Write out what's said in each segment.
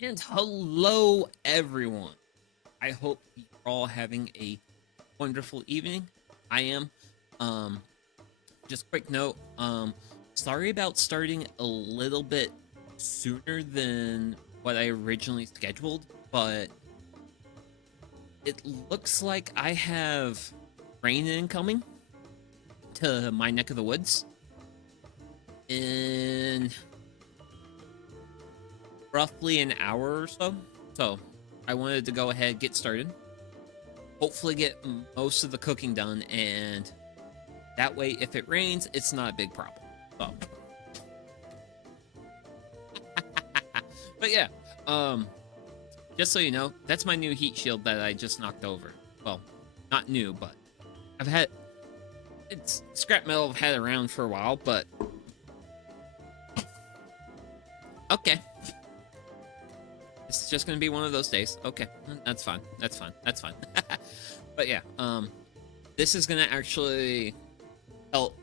And hello, everyone. I hope you're all having a wonderful evening. I am. Um, just quick note. Sorry about starting a little bit sooner than what I originally scheduled, but it looks like I have rain incoming to my neck of the woods in roughly an hour or so. So I wanted to go ahead, get started, hopefully get most of the cooking done, and that way if it rains, it's not a big problem. So but yeah, just so you know, that's my new heat shield that I just knocked over. Well, not new, but I've had it's scrap metal I've had around for a while, but okay. It's just gonna be one of those days. Okay, that's fine. That's fine. That's fine. But yeah, this is gonna actually help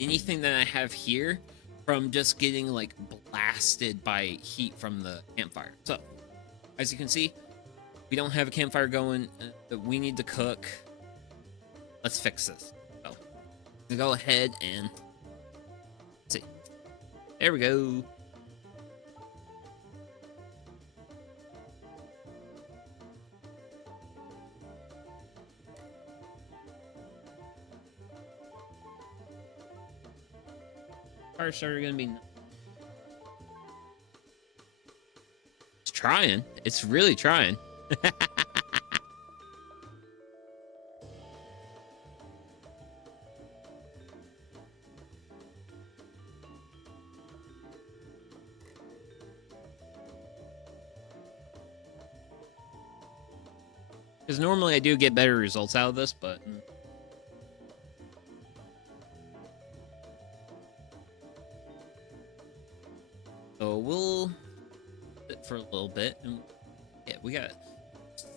anything that I have here from just getting like blasted by heat from the campfire. So, as you can see, we don't have a campfire going. We need to cook. Let's fix this. So, go ahead and see. There we go. Fire starter gonna be. It's trying. It's really trying. Because normally I do get better results out of this, but. So we'll sit for a little bit, and yeah, we got a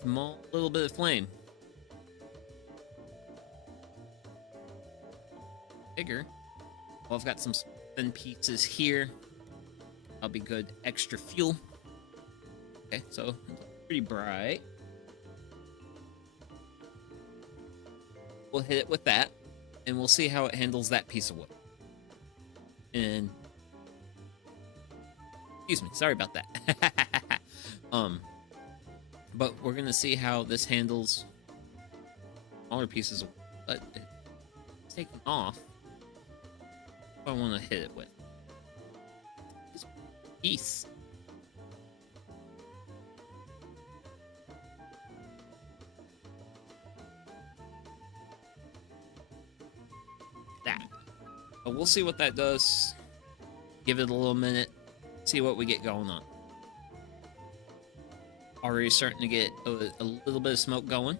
small little bit of flame. Bigger. Well, I've got some thin pieces here. I'll be good. Extra fuel. Okay, so pretty bright. We'll hit it with that, and we'll see how it handles that piece of wood. And excuse me, sorry about that. But we're gonna see how this handles smaller pieces of wood, but it's taking off. What I want to hit it with this piece. That. But we'll see what that does. Give it a little minute. See what we get going on. Already starting to get a little bit of smoke going.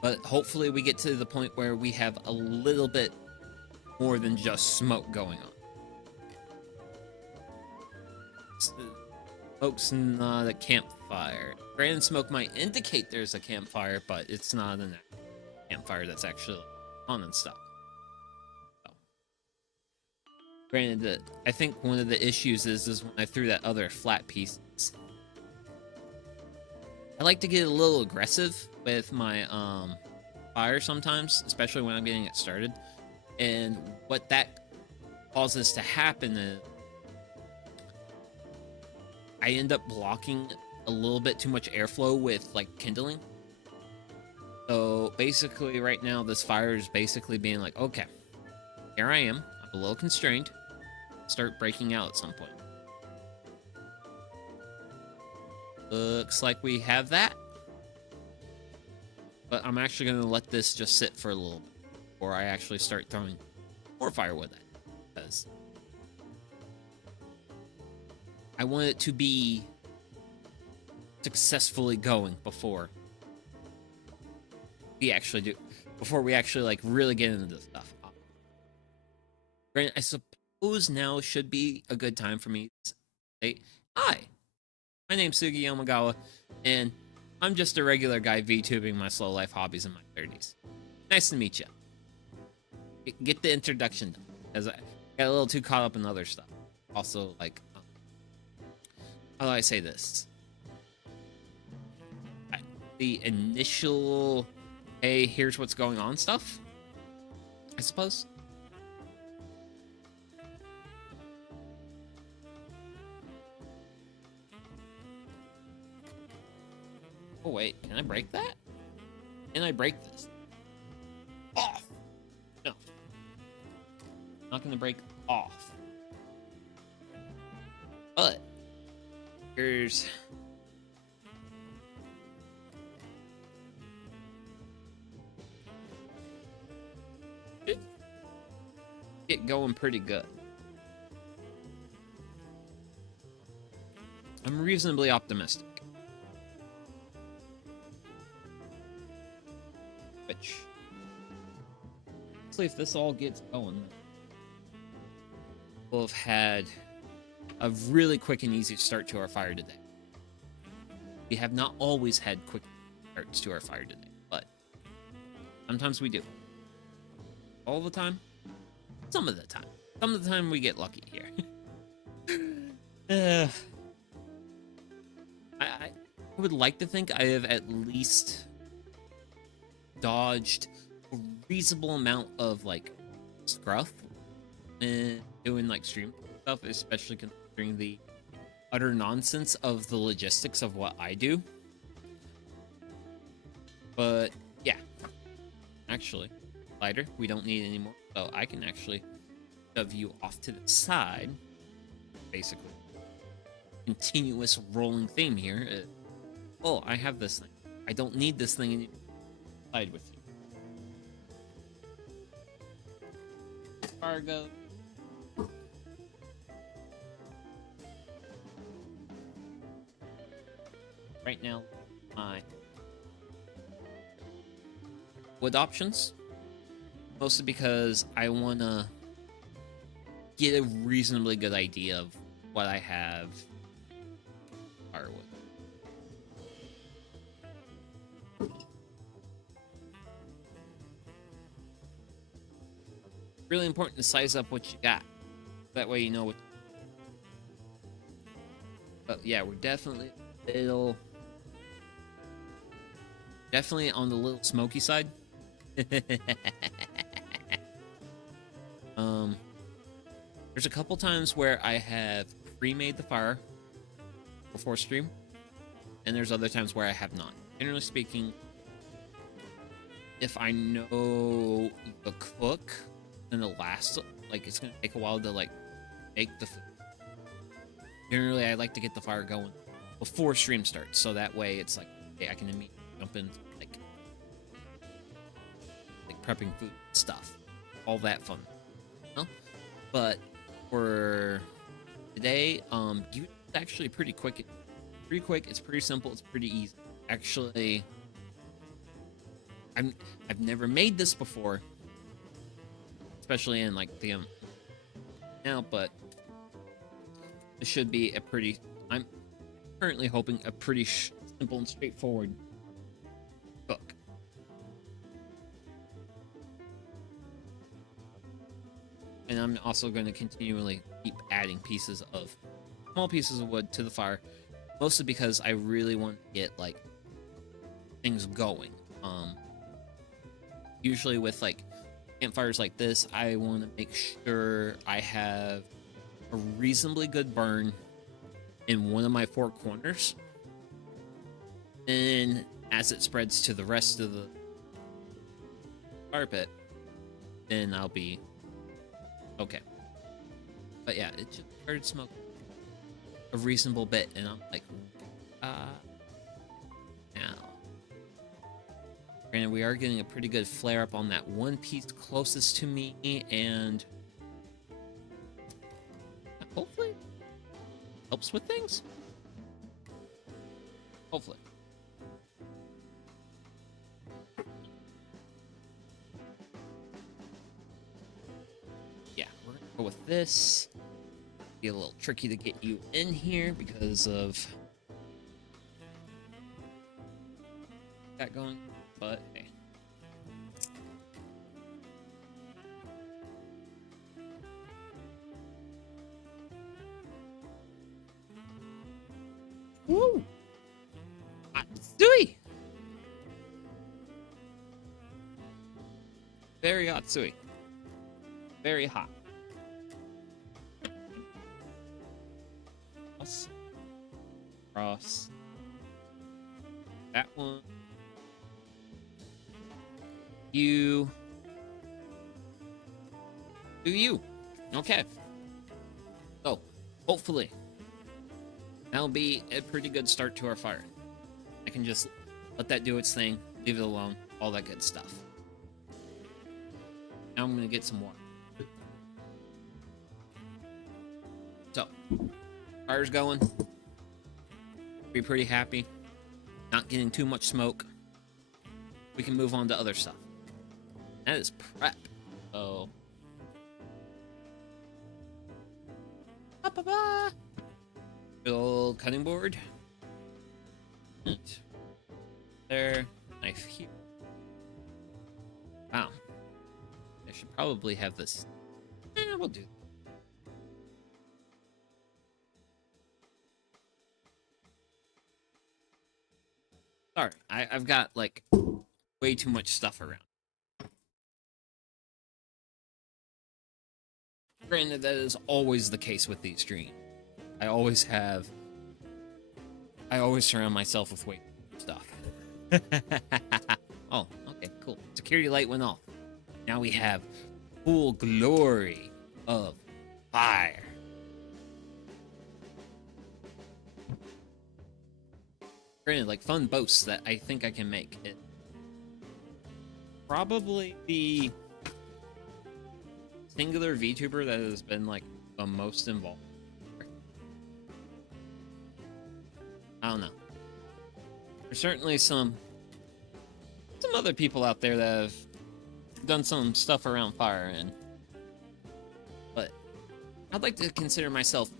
But hopefully we get to the point where we have a little bit more than just smoke going on. Smoke's not a campfire. Granted, smoke might indicate there's a campfire, but it's not a campfire that's actually on and stuff. Granted, I think one of the issues is when I threw that other flat piece. I like to get a little aggressive with my fire sometimes, especially when I'm getting it started. And what that causes to happen is I end up blocking a little bit too much airflow with like kindling. So basically right now this fire is basically being like, okay, here I am. I'm a little constrained. Start breaking out at some point. Looks like we have that. But I'm actually going to let this just sit for a little bit before I actually start throwing more firewood at it. Because I want it to be successfully going before we actually like really get into this stuff. Granted, I suppose now should be a good time for me to say, hi, my name's Sugi Yamagawa, and I'm just a regular guy VTubing my slow life hobbies in my 30s. Nice to meet you. Get the introduction done, because I got a little too caught up in other stuff. Also, like, how do I say this? The initial, hey, here's what's going on stuff, I suppose. Oh, wait, can I break that? Can I break this? Off! No. Not gonna break off. But, here's... Get going pretty good. I'm reasonably optimistic. Which, honestly, if this all gets going, we'll have had a really quick and easy start to our fire today. We have not always had quick starts to our fire today, but sometimes we do. All the time? Some of the time. Some of the time we get lucky here. I would like to think I have at least dodged a reasonable amount of, like, scruff and doing, like, stream stuff, especially considering the utter nonsense of the logistics of what I do. But, yeah. Actually, lighter, we don't need anymore, so I can actually shove you off to the side. Basically. Continuous rolling theme here. Oh, I have this thing. I don't need this thing anymore. Side with you. Fargo. Right now, my wood options. Mostly because I want to get a reasonably good idea of what I have firewood. Really important to size up what you got. That way you know what. But yeah, we're definitely on the little smoky side. There's a couple times where I have pre-made the fire before stream, and there's other times where I have not. Generally speaking, if I know the cook, then the last, like, it's gonna take a while to, like, make the food. Generally, I like to get the fire going before stream starts, so that way it's like, okay, I can immediately jump in, like prepping food stuff, all that fun. You know? But for today, Gyudon's actually pretty quick. Pretty quick. It's pretty simple. It's pretty easy. Actually, I've never made this before, especially in like the now, but it should be a pretty. I'm currently hoping a pretty simple and straightforward cook. And I'm also going to continually keep adding small pieces of wood to the fire, mostly because I really want to get, like, things going. Usually with, like, campfires like this, I want to make sure I have a reasonably good burn in one of my four corners. And as it spreads to the rest of the fire pit, then I'll be okay. But yeah, it just started smoking a reasonable bit, and I'm like, now. Granted, we are getting a pretty good flare up on that one piece closest to me, and hopefully helps with things. Hopefully. Yeah, we're gonna go with this. Be a little tricky to get you in here because of that going, but hey. Woo! Atsui! Very atsui. Very hot. Cross. That one. You. Do you. Okay. So, hopefully, that'll be a pretty good start to our fire. I can just let that do its thing, leave it alone, all that good stuff. Now I'm gonna get some water. So, fire's going. Be pretty happy. Not getting too much smoke. We can move on to other stuff. That is prep. So, good old cutting board. There, knife here. Wow. I should probably have this. We'll do. Sorry, I've got like way too much stuff around. Granted, that is always the case with these streams. I always surround myself with way too much stuff. Oh, okay, cool. Security light went off. Now we have full glory of fire. Granted, like fun boasts that I think I can make. It probably the singular VTuber that has been like the most involved. I don't know. There's certainly some other people out there that have done some stuff around fire, but I'd like to consider myself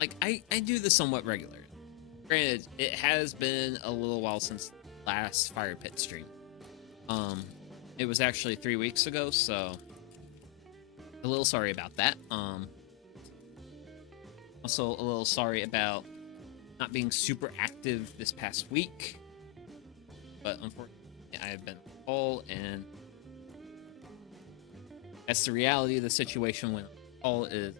like I do this somewhat regular. Granted, it has been a little while since last fire pit stream. It was actually 3 weeks ago, so a little sorry about that. Also a little sorry about not being super active this past week, but unfortunately I have been full, and that's the reality of the situation when all is.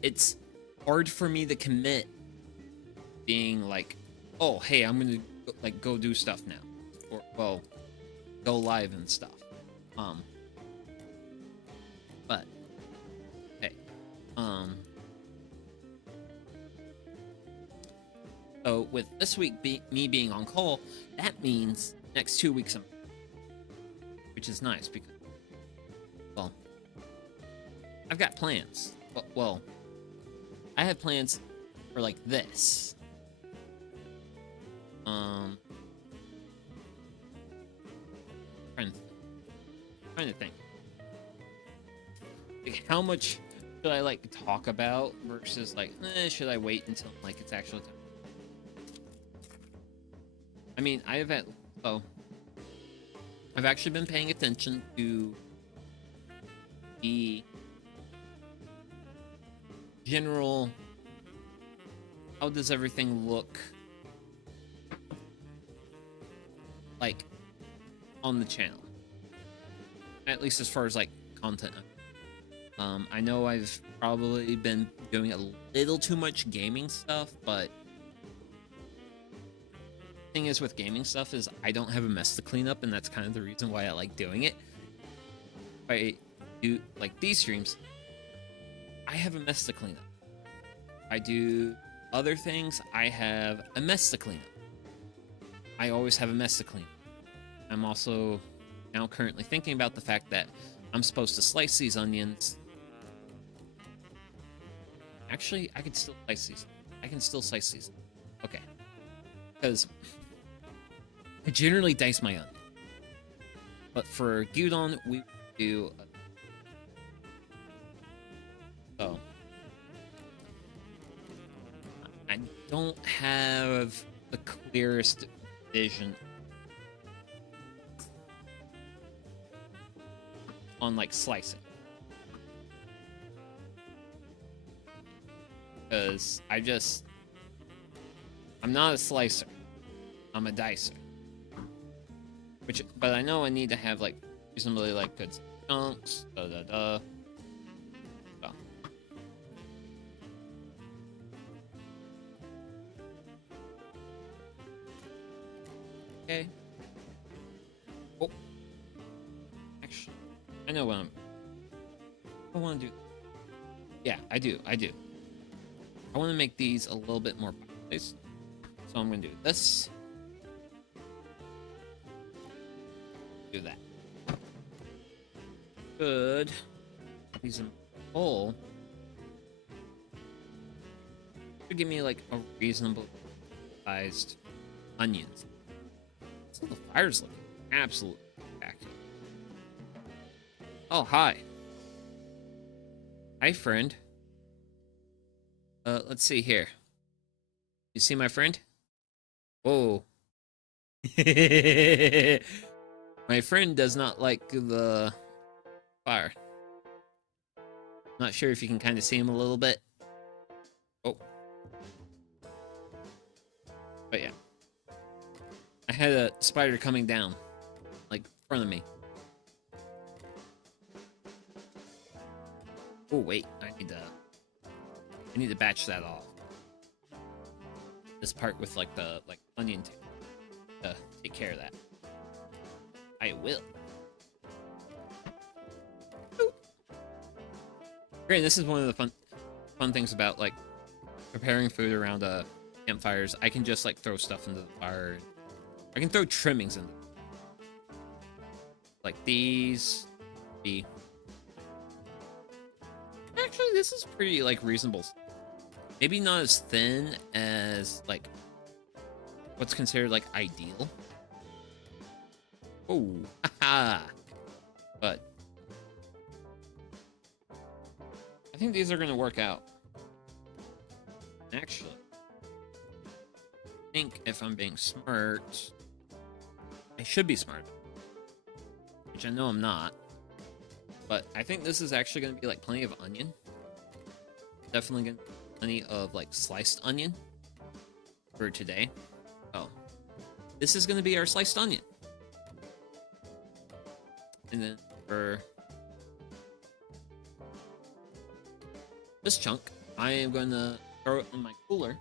It's hard for me to commit being like, oh hey, I'm gonna go do stuff now, or well, go live and stuff. But hey, so with this week me being on call, that means next 2 weeks, which is nice because, well, I've got plans. Well, I have plans for like this. Trying to think. Like, how much should I like talk about versus like, should I wait until like it's actually time? I mean, I've actually been paying attention to the general, how does everything look like on the channel, at least as far as like content. I know I've probably been doing a little too much gaming stuff, but the thing is with gaming stuff is I don't have a mess to clean up, and that's kind of the reason why I like doing it. If I do like these streams, I have a mess to clean up. If I do other things, I have a mess to clean up. I always have a mess to clean up. I'm also now currently thinking about the fact that I'm supposed to slice these onions. Actually, I can still slice these. I can still slice these. Okay. Because I generally dice my onion. But for Gyudon, we do... So... I don't have the clearest vision on like slicing. Because I'm not a slicer. I'm a dicer. But I know I need to have, like, reasonably, like, good chunks, So. Okay. Oh. Actually, I know what I want to do. Yeah, I do. I want to make these a little bit more precise. So I'm going to do this. Do that. Good. These in the hole. Should give me like a reasonable sized onions. So the fire's looking absolutely spectacular. Oh, hi. Hi, friend. Let's see here. You see my friend? Whoa. My friend does not like the fire. Not sure if you can kind of see him a little bit. Oh. But yeah. I had a spider coming down, like, in front of me. Oh, wait. I need to batch that off. This part with, like, the, like, onion to take care of that. I will. Great, this is one of the fun things about, like, preparing food around campfires. I can just, like, throw stuff into the fire. I can throw trimmings in them. Like these. Actually, this is pretty, like, reasonable. Maybe not as thin as, like, what's considered, like, ideal. Oh, haha. But I think these are going to work out. Actually, I think if I'm being smart, I should be smart. Which I know I'm not. But I think this is actually going to be, like, plenty of onion. Definitely going to be plenty of, like, sliced onion for today. Oh. This is going to be our sliced onion. And then for this chunk, I am going to throw it in my cooler.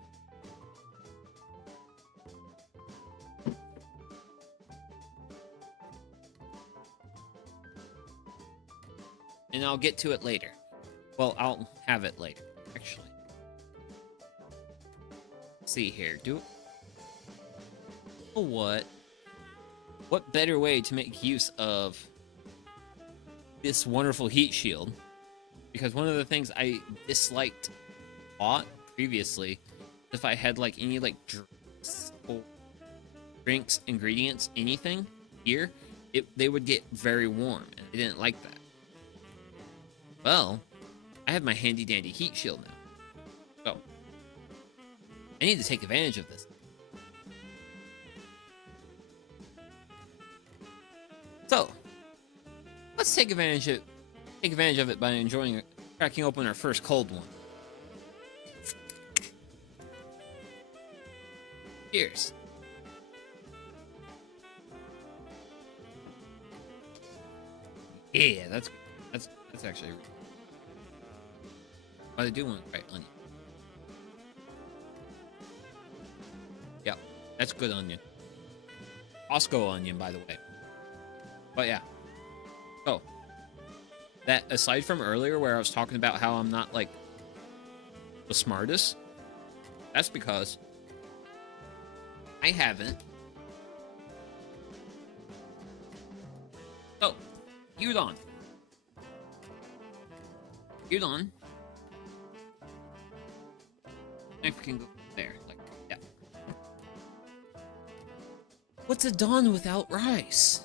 And I'll get to it later. Well, I'll have it later, actually. Let's see here. What better way to make use of this wonderful heat shield? Because one of the things I disliked a lot previously, if I had, like, any, like, drinks, ingredients, anything here, they would get very warm, and I didn't like that. Well, I have my handy dandy heat shield now. So, I need to take advantage of this. So, let's take advantage of it by cracking open our first cold one. Cheers. Yeah, that's actually. But I do want to try onion. Yeah, that's good onion. Costco onion, by the way. But yeah. So, that aside from earlier where I was talking about how I'm not, like, the smartest, that's because I haven't. So, Gyudon. If we can go there, like, yeah. What's a don without rice?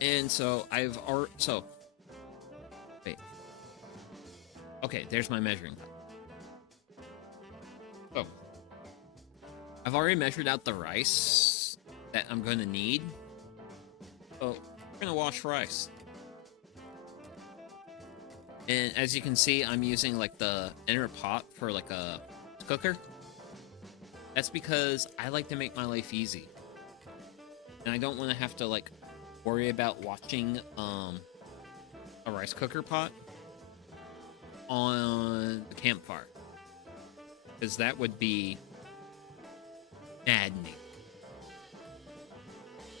And so wait. Okay, there's my measuring cup. So, I've already measured out the rice that I'm going to need. So, we're going to wash rice. And as you can see, I'm using like the inner pot for like a cooker. That's because I like to make my life easy. And I don't want to have to like worry about watching a rice cooker pot on the campfire. Because that would be maddening.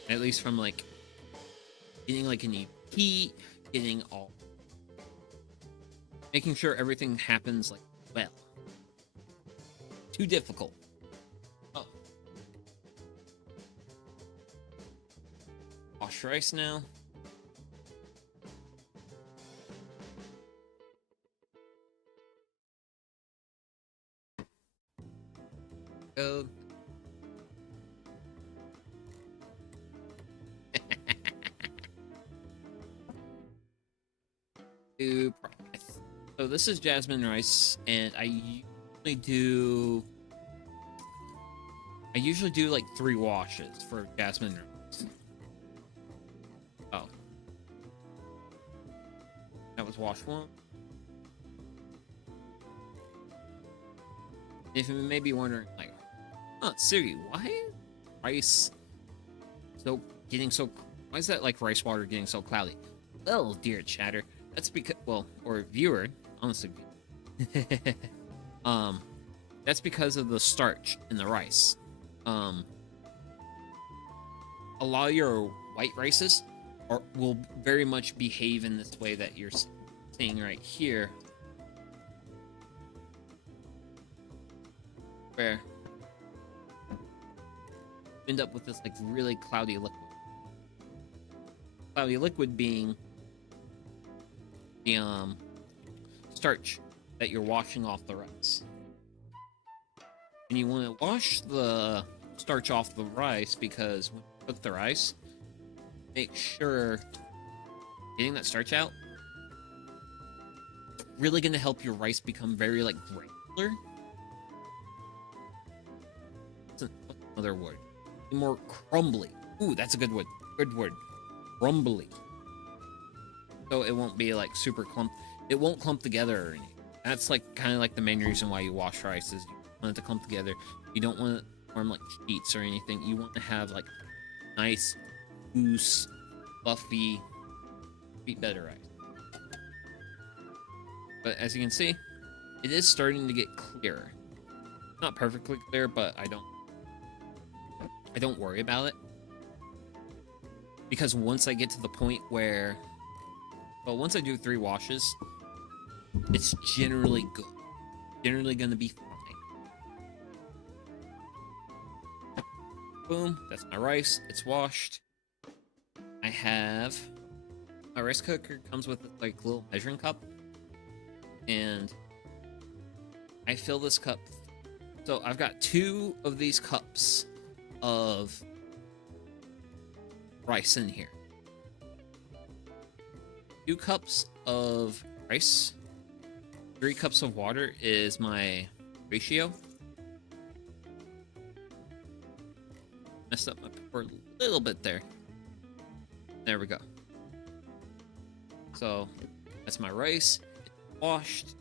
At least from like getting like any heat, getting all, making sure everything happens like well. Too difficult. Oh. Wash rice now. Go. So this is jasmine rice, and I usually do like 3 washes for jasmine rice. Oh, that was wash 1. If you may be wondering, like, huh, Siri, why is rice why is that like rice water getting so cloudy? Well, dear chatter, that's because, well, or viewer, honestly, that's because of the starch in the rice. A lot of your white rices will very much behave in this way that you're seeing right here, where you end up with this like really cloudy liquid. Cloudy liquid being the starch that you're washing off the rice. And you want to wash the starch off the rice because when you cook the rice, make sure getting that starch out is really going to help your rice become very like granular. What's another word? More crumbly. Ooh, that's a good word. Good word. Crumbly. So it won't be like super clump. It won't clump together or anything. That's like kind of like the main reason why you wash rice, is you want it to clump together. You don't want it to form like sheets or anything. You want to have like nice, loose, fluffy, sweet better rice. But as you can see, it is starting to get clearer. Not perfectly clear, but I don't worry about it. Because once I get to the point where, well, once I do 3 washes, it's generally good. Generally gonna be fine. Boom, that's my rice. It's washed. I have my rice cooker comes with like a little measuring cup, and I fill this cup. So I've got 2 of these cups of rice in here. 2 cups of rice, 3 cups of water is my ratio. Messed up my pour a little bit there. There we go. So that's my rice. It's washed.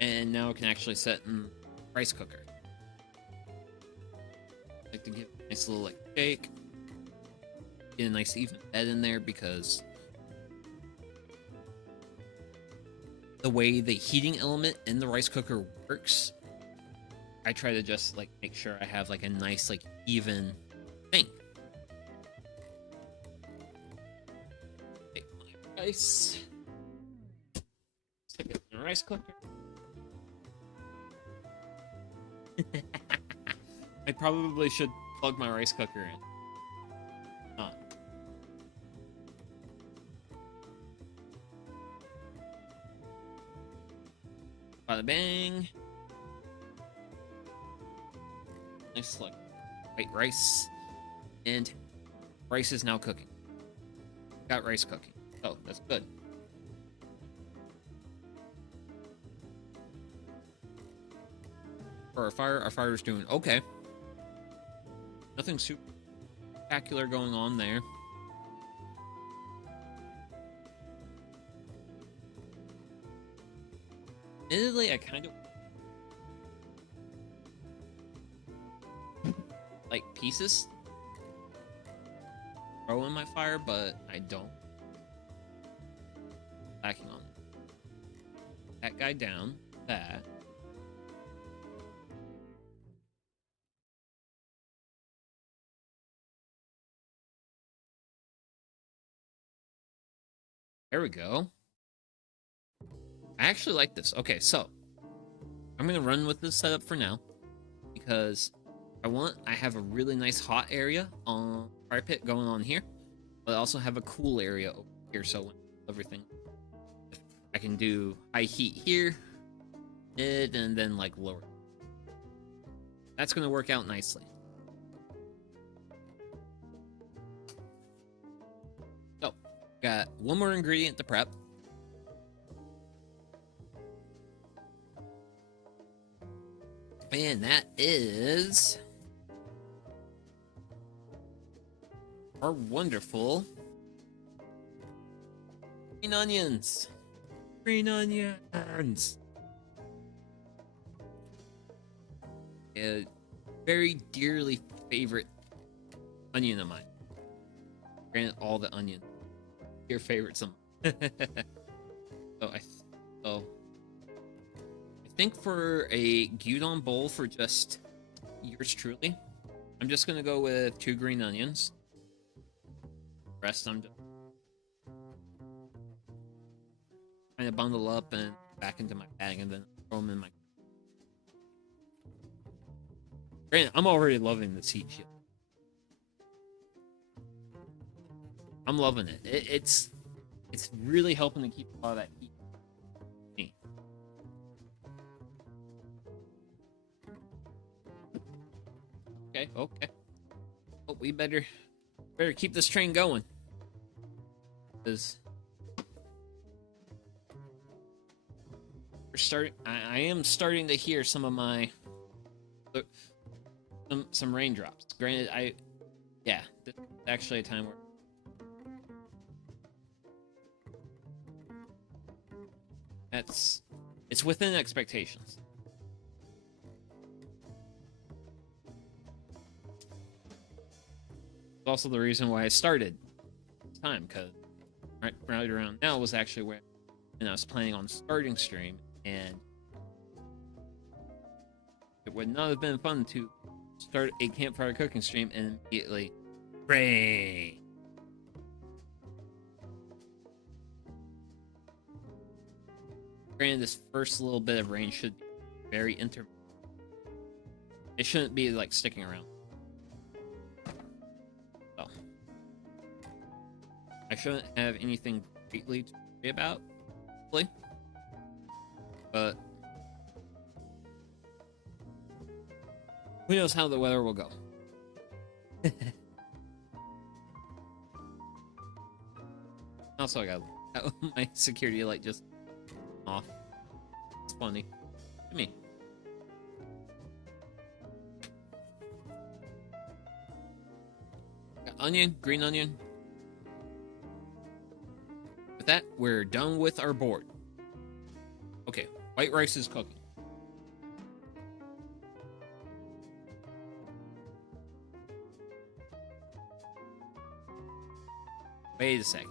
And now I can actually set in the rice cooker. I like to give it a nice little like shake. Get a nice even bed in there, because the way the heating element in the rice cooker works, I try to just like make sure I have like a nice like even thing. Take my rice, stick it in the rice cooker. I probably should plug my rice cooker in. Bada bang. Nice like white rice. And rice is now cooking. Got rice cooking. Oh, that's good. For our fire's doing okay. Nothing super spectacular going on there. Admittedly, I kind of like pieces throw in my fire, but I don't. Lacking on that guy down. That. There we go. I actually like this. Okay, so I'm gonna run with this setup for now because I have a really nice hot area on fire pit going on here, but I also have a cool area over here. So when everything, I can do high heat here, mid, and then like lower. That's gonna work out nicely. So, got one more ingredient to prep. And that is our wonderful green onions. Green onions. A very dearly favorite onion of mine. Granted, all the onions. Your favorite some. So I think for a Gyudon bowl for just yours truly, I'm just gonna go with 2 green onions. Rest I'm kind of bundle up and back into my bag and then throw them in my. Granted, I'm already loving this heat shield. I'm loving it. It's really helping to keep a lot of that heat. Okay. Oh, we better keep this train going. Because I am starting to hear some of my some raindrops. Granted, this is actually a time where it's within expectations. It's also the reason why I started this time, because right around now was actually when I was planning on starting stream, and it would not have been fun to start a campfire cooking stream and immediately rain. Granted, this first little bit of rain should be very it shouldn't be like sticking around. So I shouldn't have anything greatly to worry about, hopefully. But who knows how the weather will go. Also, I got my security light just off. It's funny. Look at me. Got onion, green onion. With that, we're done with our board. Okay, white rice is cooking. Wait a second.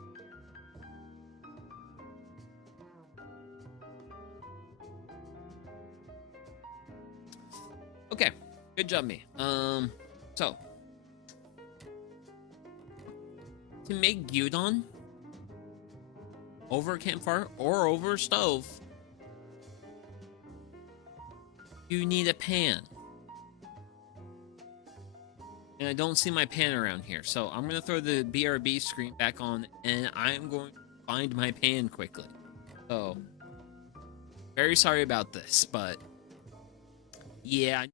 Okay, good job, me. So to make gyudon over a campfire or over a stove, you need a pan. And I don't see my pan around here, so I'm gonna throw the BRB screen back on, and I'm going to find my pan quickly. So, very sorry about this, but yeah.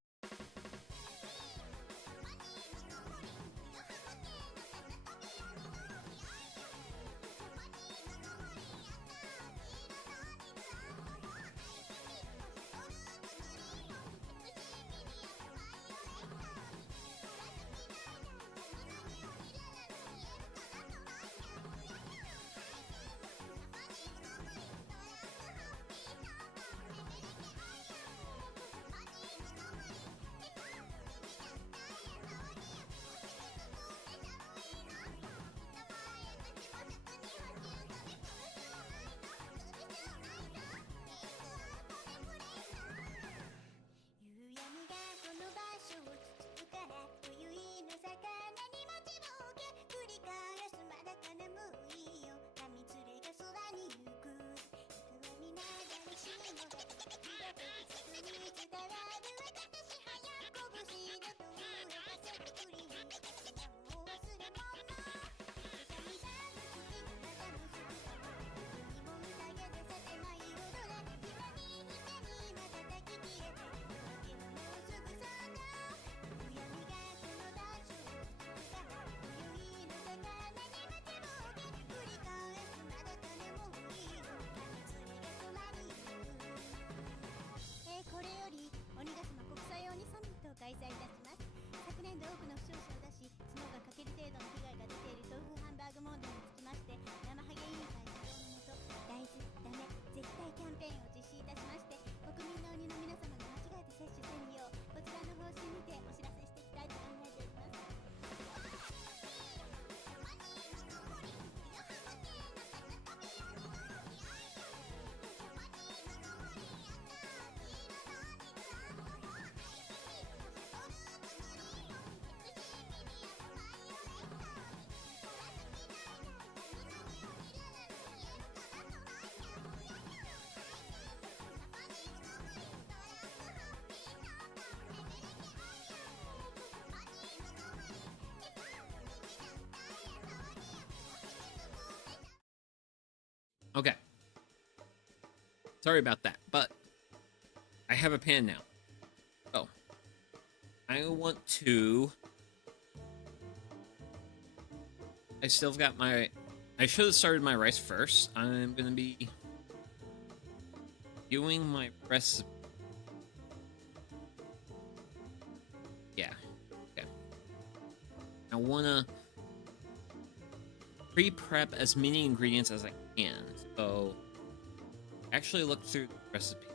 Okay. Sorry about that, but I have a pan now. So I want to. I still got my. I should have started my rice first. I'm gonna be doing my recipe. Yeah. Okay. I wanna pre-prep as many ingredients as I can. So actually look through the recipe.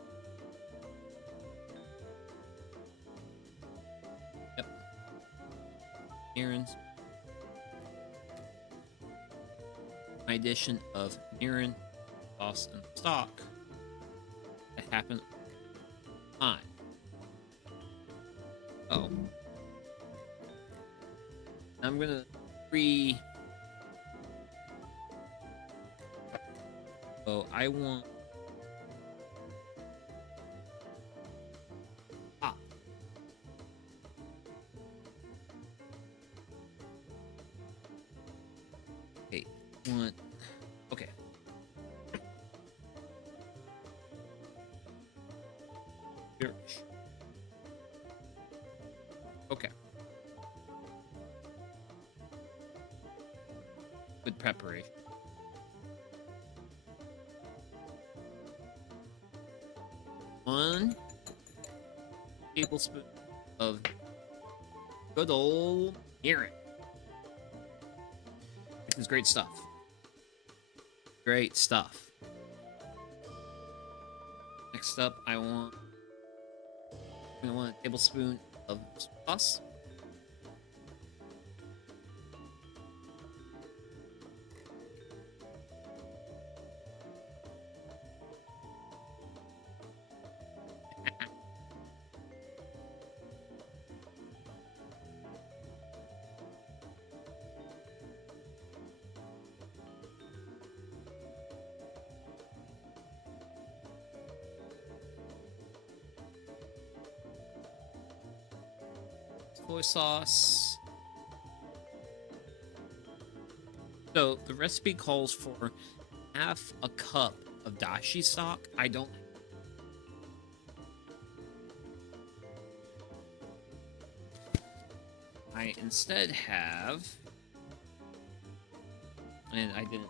Yep. Aaron's. My addition of mirin, sauce, and stock that happened on. Oh. I'm gonna pre. Oh, I want. Ah. Okay. Want. Okay. Okay. Good preparation. One tablespoon of good old mirin. This is great stuff. Great stuff. Next up, I want a tablespoon of sauce. Soy sauce. So the recipe calls for half a cup of dashi stock. I don't. I instead have, and I didn't.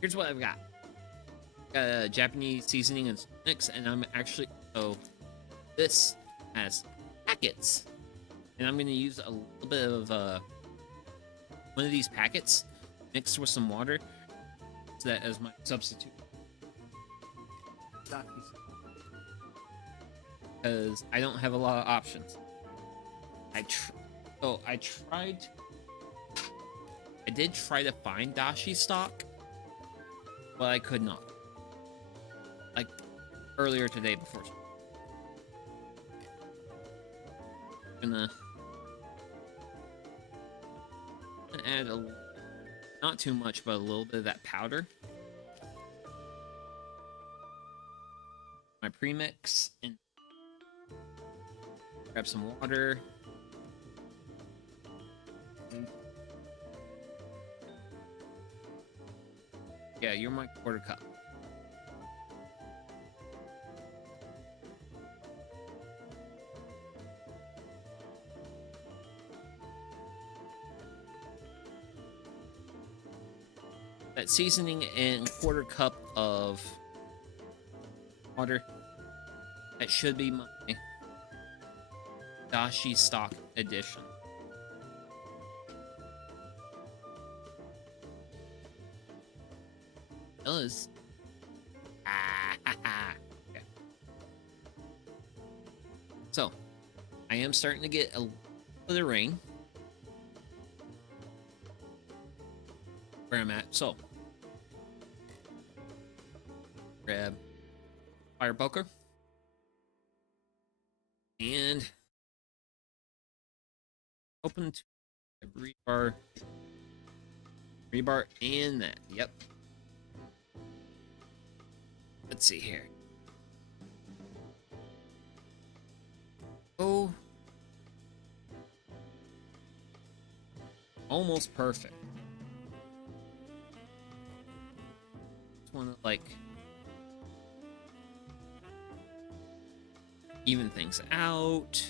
Here's what I've got. Japanese seasoning and mix, and I'm actually this has packets, and I'm gonna use a little bit of one of these packets mixed with some water, so that as my substitute. Because I don't have a lot of options. I did try to find dashi stock, but I could not. Like earlier today before. Gonna add not too much, but a little bit of that powder. My premix and grab some water. Yeah, you're my quarter cup. That seasoning and quarter cup of water. That should be my dashi stock addition. Does. Okay. So, I am starting to get a little bit of rain where I'm at. So, grab fire poker and open to rebar and that. Yep. Let's see here. Oh. almost perfect. Just want to like even things out.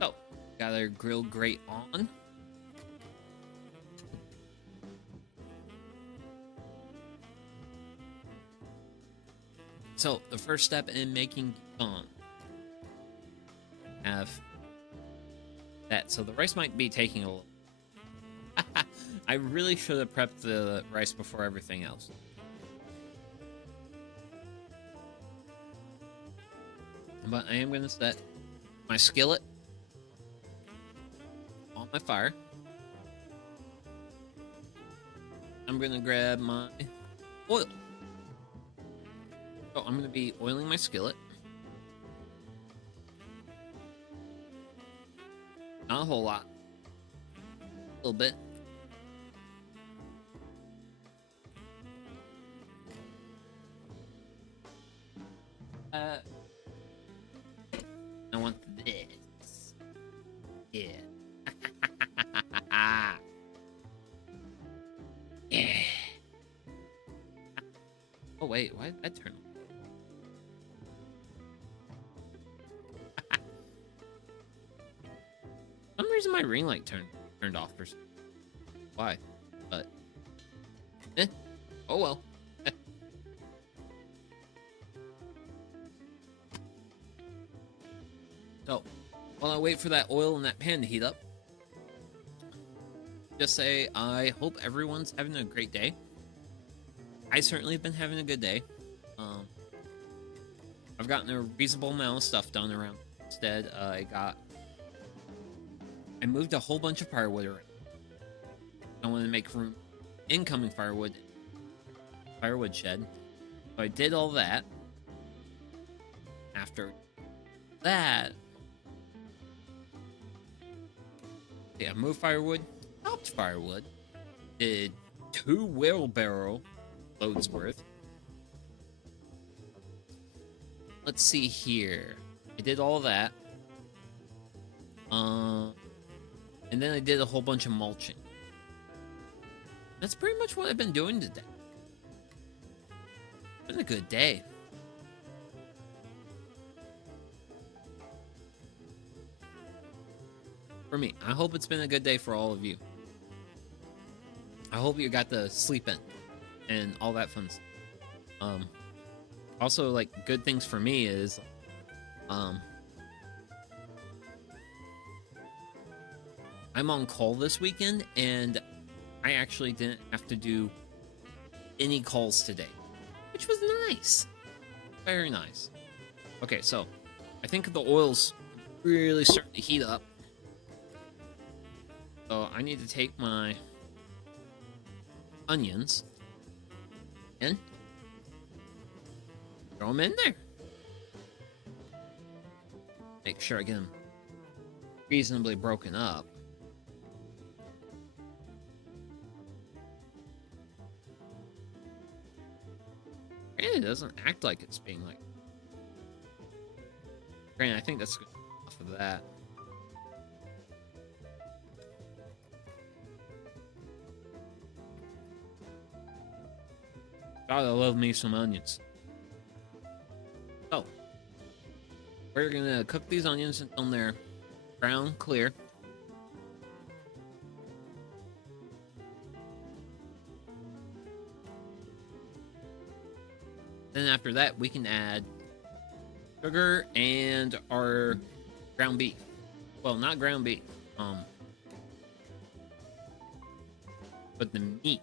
So, got our grill grate on. So, the first step in making gyudon, have that. So the rice might be taking a little. I really should have prepped the rice before everything else. But I am going to set my skillet on my fire. I'm going to grab my oil. So I'm going to be oiling my skillet. Not a whole lot. A little bit. I want this. Yeah. Yeah. Oh wait, why did that turn on? For some reason my ring light turned off for some. Why? But oh well. So, while I wait for that oil in that pan to heat up, just say I hope everyone's having a great day. I certainly have been having a good day. I've gotten a reasonable amount of stuff done around. Instead, I moved a whole bunch of firewood around. I wanted to make room, incoming firewood shed. So I did all that. After that, yeah, moved firewood, chopped firewood, did 2 wheelbarrow loads worth. Let's see here. I did all that. And then I did a whole bunch of mulching. That's pretty much what I've been doing today. It's been a good day. For me, I hope it's been a good day for all of you. I hope you got to sleep in and all that fun stuff. Also, like, good things for me is, I'm on call this weekend, and I actually didn't have to do any calls today, which was nice. Very nice. Okay, so I think the oil's really starting to heat up. So I need to take my onions and throw them in there. Make sure I get them reasonably broken up. And it doesn't act like it's being like. Granted, I think that's enough of that. God, I love me some onions. So, we're gonna cook these onions until they're brown clear. Then after that, we can add sugar and our ground beef. Well, not ground beef. But the meat.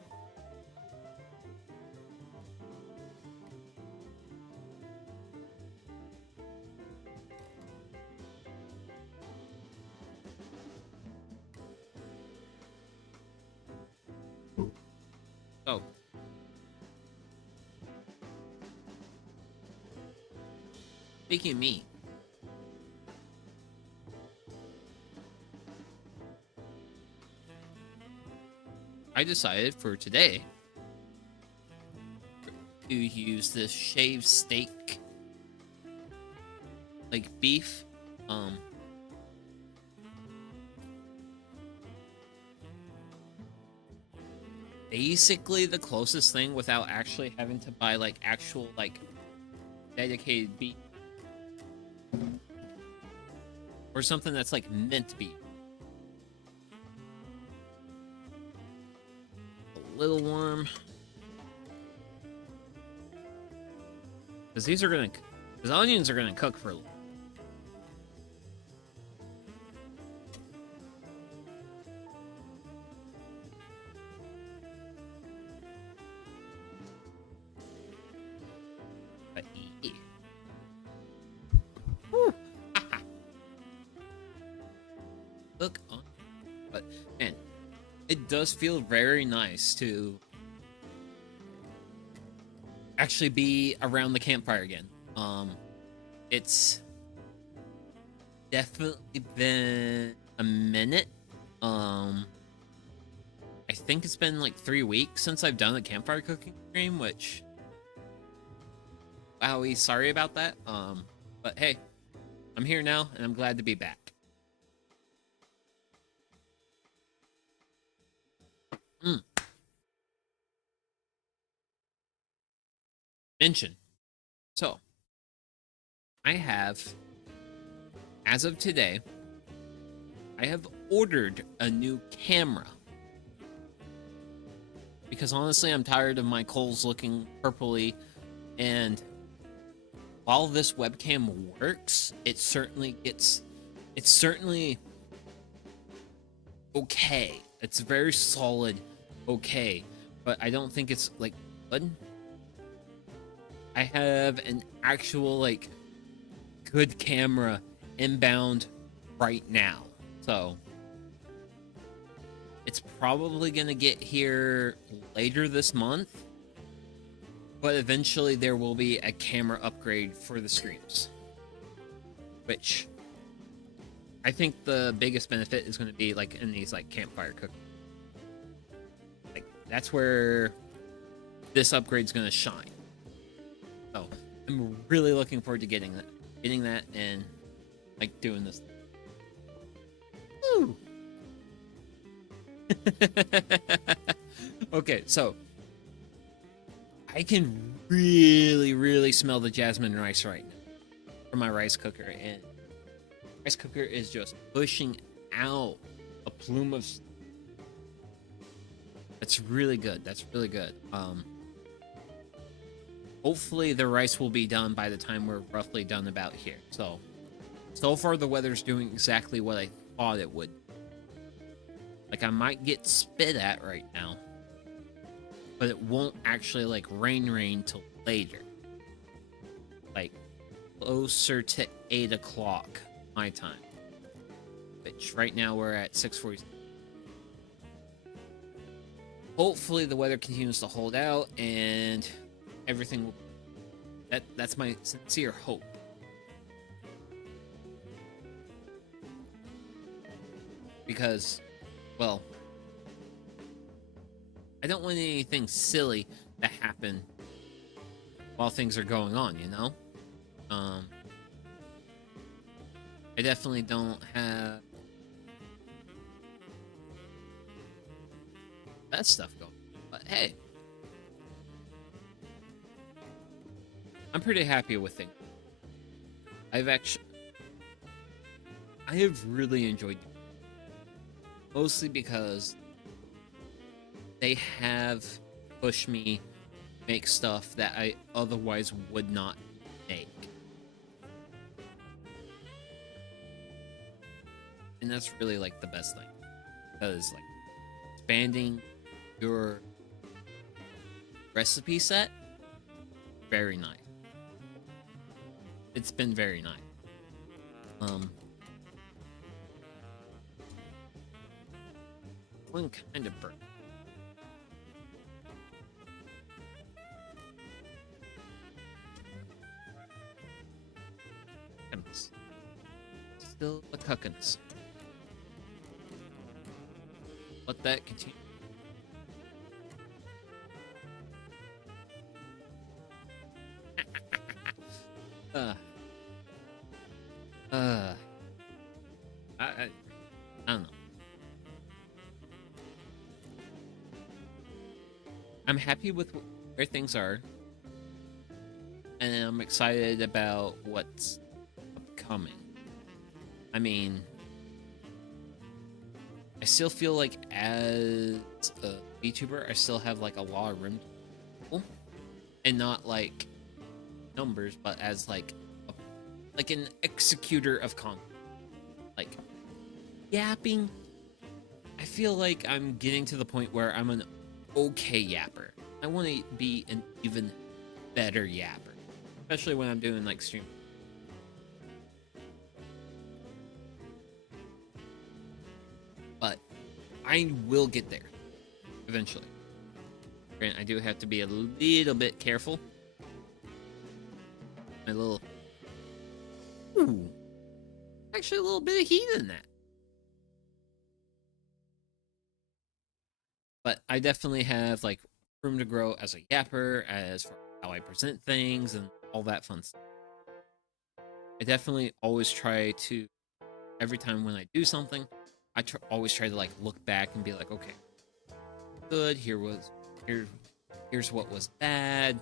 So, speaking of meat, I decided for today to use this shaved steak, like beef, basically the closest thing without actually having to buy like actual like dedicated beef or something that's like mint beef. A little warm. Because these are gonna, because onions are gonna cook for a little. But yeah. Woo. Look on, but man, it does feel very nice to actually be around the campfire again. It's definitely been a minute. I think it's been like 3 weeks since I've done a campfire cooking stream, which wowie, sorry about that. But hey, I'm here now and I'm glad to be back. Mention. So, I have, as of today, I have ordered a new camera. Because honestly, I'm tired of my coals looking purpley, and while this webcam works, it's certainly okay. It's very solid, okay, but I don't think it's like good. I have an actual like good camera inbound right now, so it's probably gonna get here later this month, but eventually there will be a camera upgrade for the streams, which I think the biggest benefit is going to be like in these like campfire cooking. Like that's where this upgrade is going to shine. So I'm really looking forward to getting that and like doing this. Woo! Okay, so I can really smell the jasmine rice right now from my rice cooker, and rice cooker is just pushing out a plume of. That's really good. That's really good. Hopefully the rice will be done by the time we're roughly done about here. So far the weather's doing exactly what I thought it would. Like I might get spit at right now, but it won't actually like rain till later. Like closer to 8 o'clock my time. Which right now we're at 6:40. Hopefully the weather continues to hold out and everything will. That's my sincere hope. Because, well, I don't want anything silly to happen while things are going on, you know? I definitely don't have that stuff going. But hey, I'm pretty happy with things. I have really enjoyed it. Mostly because they have pushed me to make stuff that I otherwise would not make. And that's really like the best thing. Because like expanding your recipe set, very nice. It's been very nice. One kind of burnt. Still a cuckins. Let that continue. I don't know. I'm happy with where things are, and I'm excited about what's upcoming. I mean, I still feel like as a VTuber, I still have like a lot of room to grow, and not like numbers, but as like an executor of content. Like yapping, I feel like I'm getting to the point where I'm an okay yapper. I want to be an even better yapper, especially when I'm doing like stream. But I will get there eventually. Granted, I do have to be a little bit careful. My little, ooh, actually a little bit of heat in that. But I definitely have like room to grow as a yapper, as for how I present things and all that fun stuff. I definitely always try to, every time when I do something, I always try to like look back and be like, okay, good. Here's what was bad.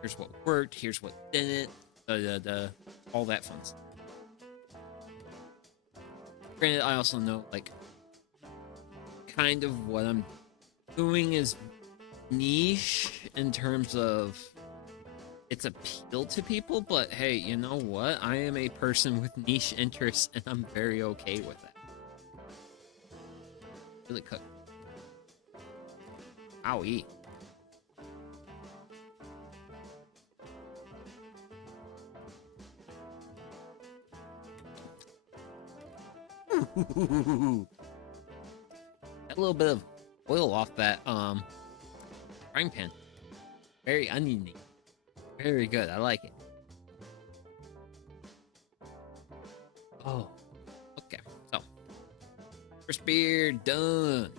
Here's what worked. Here's what didn't. All that fun stuff. Granted, I also know like kind of what I'm doing is niche in terms of its appeal to people, but hey, you know what? I am a person with niche interests, and I'm very okay with that. Really cook. Owie. Got a little bit of oil off that frying pan. Very oniony. Very good. I like it. Oh, okay. So, first beer done.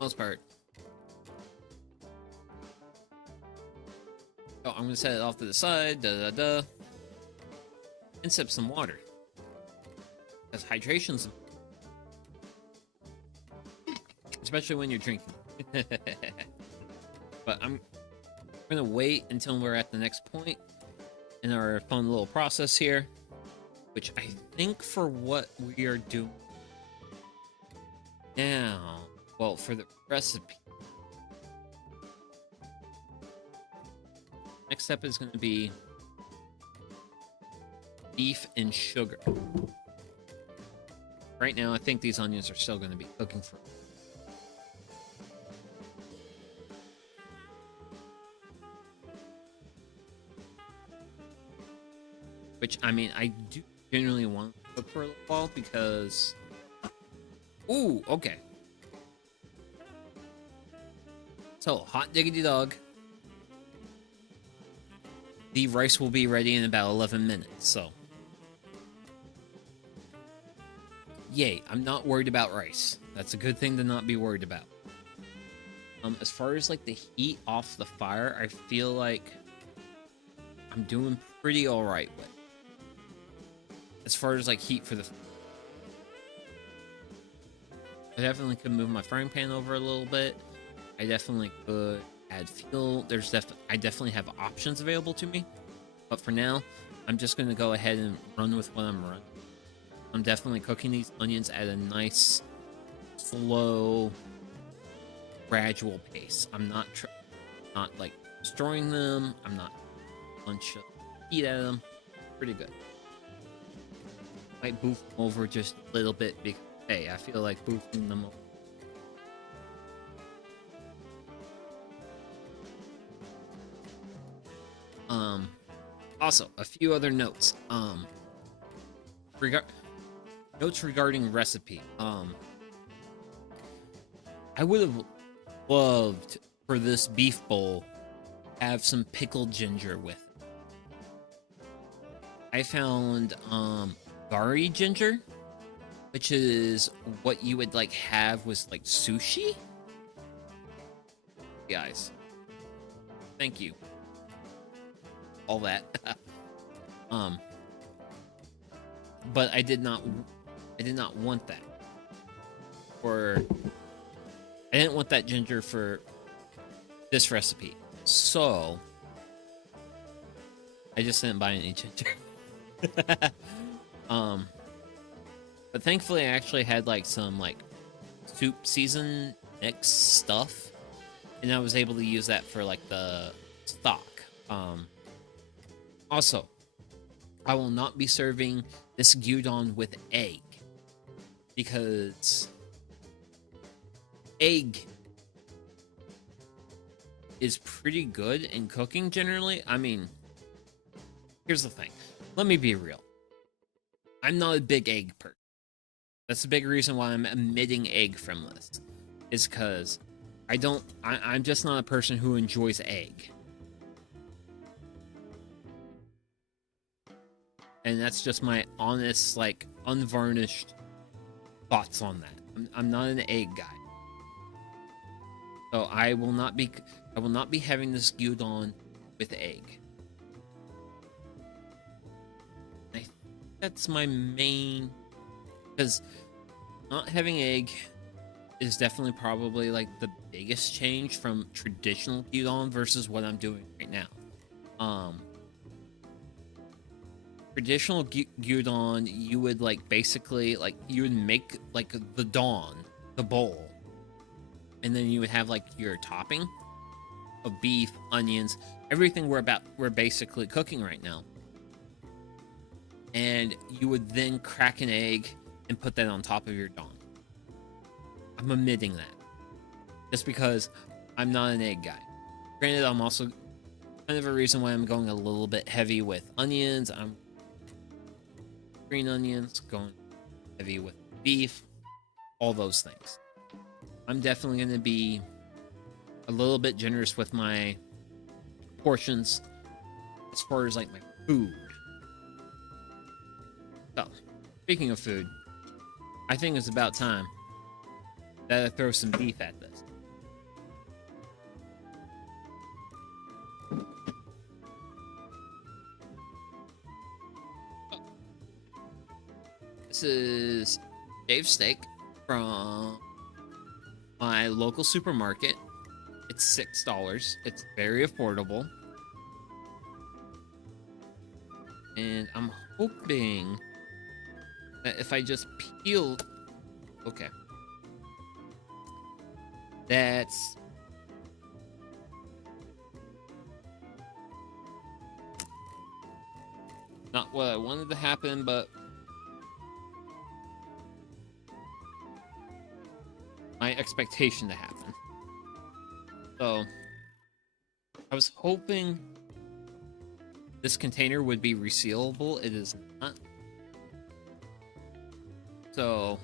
Most part. So I'm gonna set it off to the side. And sip some water. Because hydration's, especially when you're drinking. But I'm gonna wait until we're at the next point in our fun little process here, which I think for what we are doing now, well, for the recipe, next step is going to be beef and sugar. Right now, I think these onions are still going to be cooking for. Which, I mean, I do generally want to cook for a little while because... Ooh, okay. So, hot diggity dog. The rice will be ready in about 11 minutes, so... Yay, I'm not worried about rice. That's a good thing to not be worried about. As far as, like, the heat off the fire, I feel like I'm doing pretty alright with. As far as like heat for the, I definitely could move my frying pan over a little bit. I definitely could add fuel. I definitely have options available to me. But for now, I'm just gonna go ahead and run with what I'm running. I'm definitely cooking these onions at a nice, slow, gradual pace. I'm not like destroying them. I'm not a bunch of heat at them. Pretty good. Might boof them over just a little bit because, hey, I feel like boofing them over. Also, a few other notes. Notes regarding recipe. I would have loved for this beef bowl have some pickled ginger with it. I found, gari ginger, which is what you would like have was like sushi. Guys, thank you. All that. But I did not want that. Or I didn't want that ginger for this recipe. So I just didn't buy any ginger. But thankfully I actually had like some like soup season mix stuff, and I was able to use that for like the stock. Also, I will not be serving this gyudon with egg, because egg is pretty good in cooking generally. I mean, here's the thing. Let me be real. I'm not a big egg person. That's the big reason why I'm omitting egg from this. Is because I'm just not a person who enjoys egg. And that's just my honest, like, unvarnished thoughts on that. I'm not an egg guy. So I will not be having this gyudon with egg. I think that's my main, because not having egg is definitely probably like the biggest change from traditional gyudon versus what I'm doing right now. Traditional gyudon, you would like basically like you would make like the bowl, and then you would have like your topping of beef, onions, everything we're basically cooking right now, and you would then crack an egg and put that on top of your don. I'm omitting that just because I'm not an egg guy. Granted, I'm also kind of a reason why I'm going a little bit heavy with onions. I'm green onions, going heavy with beef, all those things. I'm definitely going to be a little bit generous with my portions as far as like my food. So, speaking of food, I think it's about time that I throw some beef at this. This is Dave's steak from my local supermarket. It's $6. It's very affordable. And I'm hoping that if I just peel... Okay. That's... not what I wanted to happen, but... my expectation to happen. So, I was hoping this container would be resealable. It is not. So,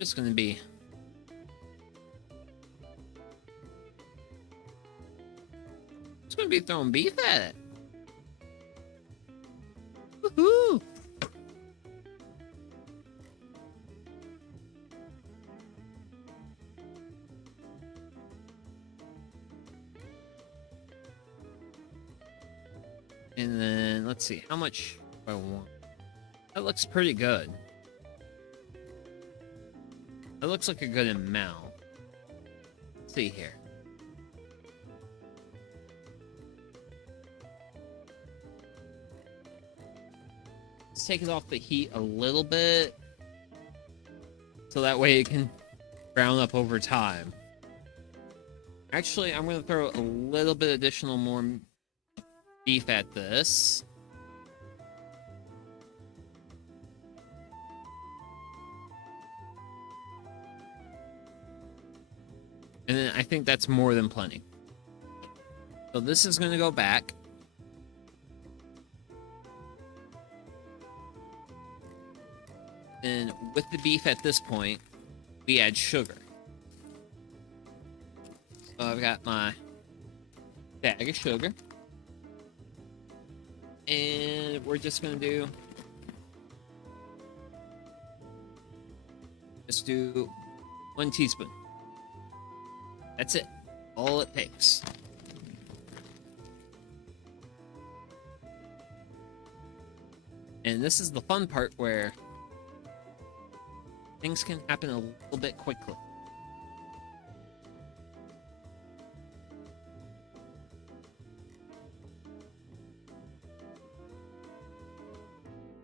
just gonna be throwing beef at it. Woohoo! And then, let's see, how much do I want? That looks pretty good. That looks like a good amount. Let's see here. Let's take it off the heat a little bit, so that way it can brown up over time. Actually, I'm going to throw a little bit additional more beef at this. And then I think that's more than plenty. So this is going to go back. And with the beef at this point, we add sugar. So I've got my bag of sugar. And we're just going to do 1 teaspoon. That's it. All it takes. And this is the fun part where things can happen a little bit quickly.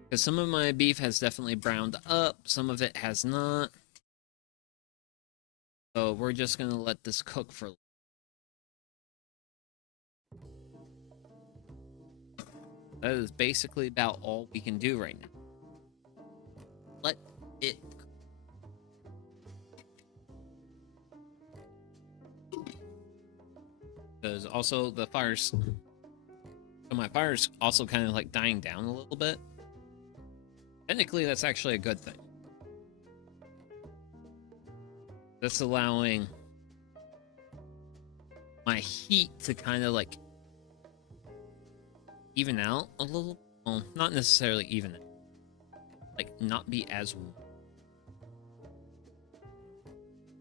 Because some of my beef has definitely browned up, some of it has not. So we're just gonna let this cook for. That is basically about all we can do right now. Let it. Because also the fires. So my fire's also kind of like dying down a little bit. Technically, that's actually a good thing. That's allowing my heat to kind of like even out a little. Well, not necessarily even out. Like, not be as warm.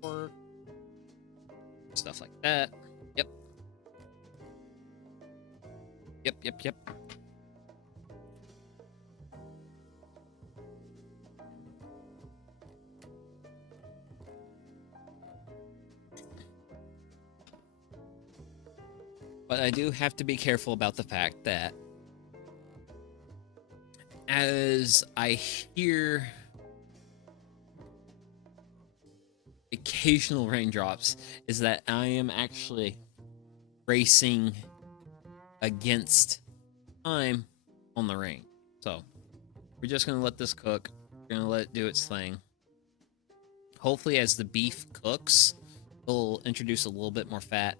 Or stuff like that. Yep. Yep. But I do have to be careful about the fact that as I hear occasional raindrops, is that I am actually racing against time on the rain. So we're just gonna let this cook. We're gonna let it do its thing. Hopefully, as the beef cooks, it'll introduce a little bit more fat.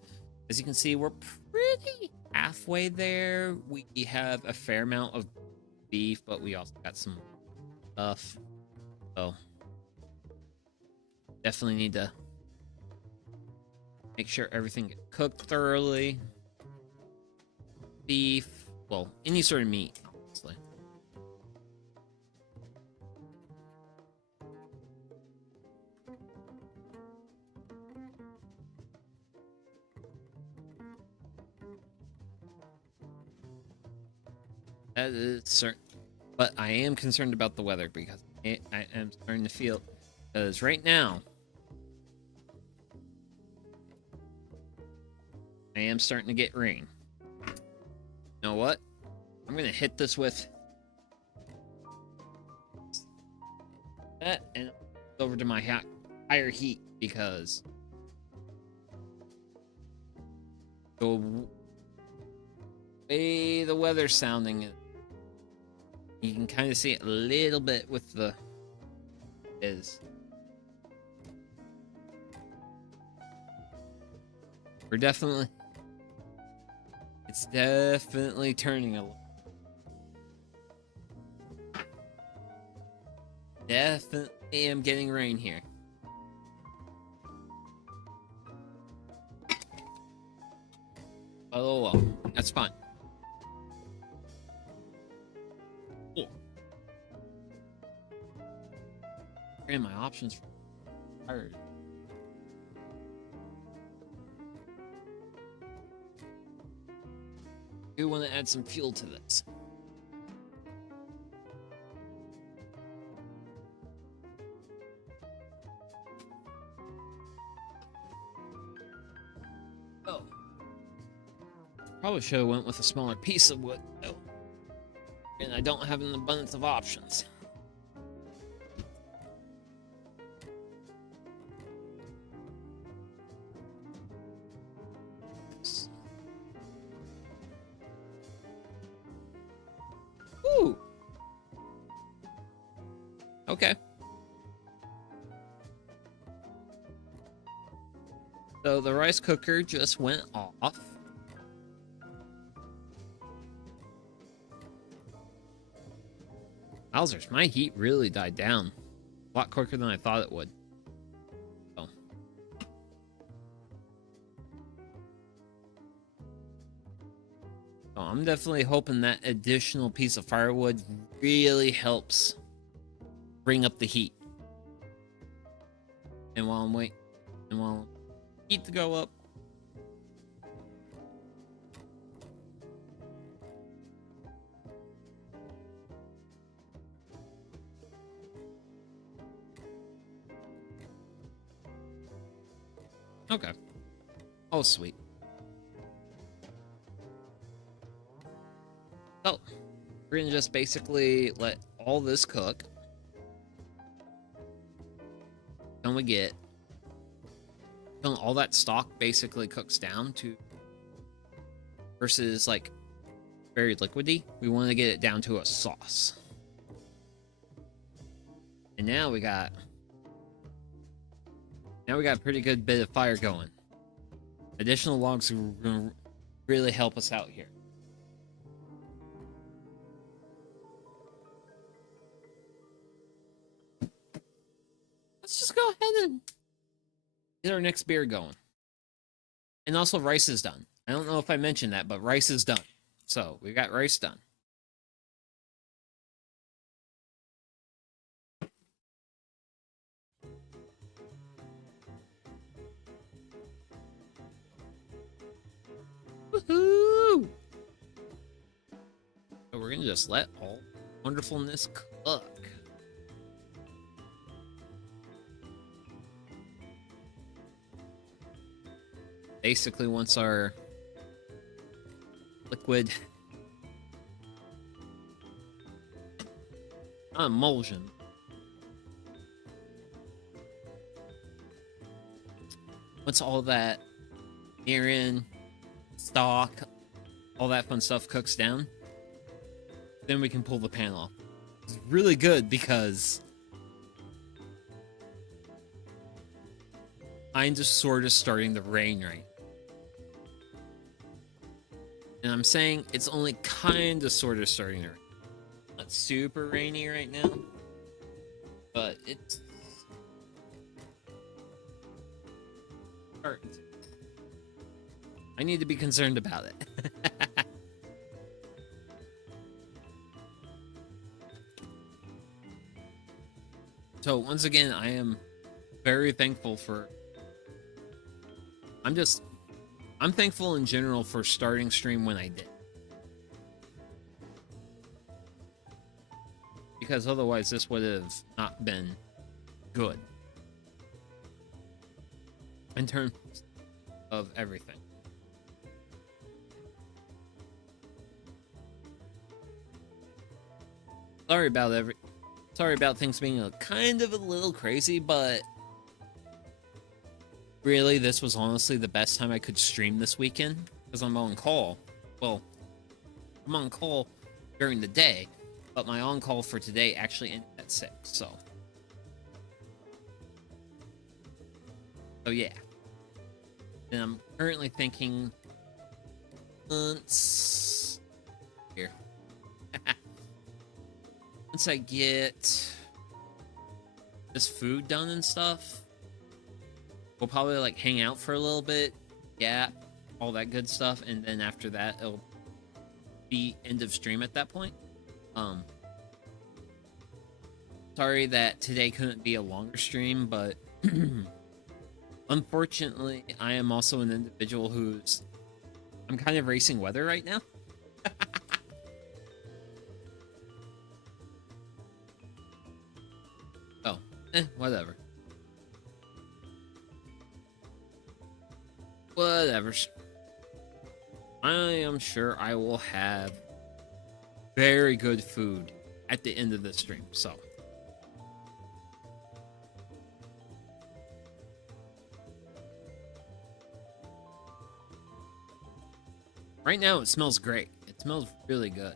As you can see, we're pretty halfway there. We have a fair amount of beef, but we also got some stuff. So definitely need to make sure everything gets cooked thoroughly. Beef, well, any sort of meat, honestly. That is certain. But I am concerned about the weather because I am starting to feel, because right now I am starting to get rain. You know what? I'm gonna hit this with that and over to my higher heat, because the way the weather's sounding, you can kind of see it a little bit with the we're definitely, it's definitely turning a little. Definitely am getting rain here. Oh well, that's fine. Cool. And my options for fire. I do want to add some fuel to this. Oh. Probably should have went with a smaller piece of wood, though. And I don't have an abundance of options. Ooh. Okay. So the rice cooker just went off. Wowzers, my heat really died down a lot quicker than I thought it would. So. So I'm definitely hoping that additional piece of firewood really helps bring up the heat. And while I'm waiting, heat to go up, Okay. Oh, sweet. So, we're gonna just basically let all this cook. Then we get all that stock basically cooks down to versus like very liquidy. We want to get it down to a sauce. And now we got a pretty good bit of fire going. Additional logs are gonna really help us out here. Let's just go ahead and get our next beer going. And also rice is done. I don't know if I mentioned that, but rice is done. So we got rice done. Woohoo! So we're gonna just let all wonderfulness cook. Basically, once our liquid emulsion once all that mirin, stock, all that fun stuff cooks down, then we can pull the pan off. It's really good because I'm just sort of starting to rain right. And I'm saying it's only kind of sort of starting to rain. Not super rainy right now, but it's starting to. I need to be concerned about it. So once again, I am very thankful for. I'm thankful in general for starting stream when I did. Because otherwise this would have not been good. In terms of everything. Sorry about things being a kind of a little crazy, but really, this was honestly the best time I could stream this weekend because I'm on call. Well, I'm on call during the day, but my on-call for today actually ended at 6, so yeah. And I'm currently thinking once I get this food done and stuff, we'll probably like hang out for a little bit, yeah, all that good stuff, and then after that it'll be end of stream at that point. Sorry that today couldn't be a longer stream, but unfortunately I am also an individual I'm kind of racing weather right now. Oh, whatever. Whatevers. I am sure I will have very good food at the end of the stream, so. Right now it smells great. It smells really good.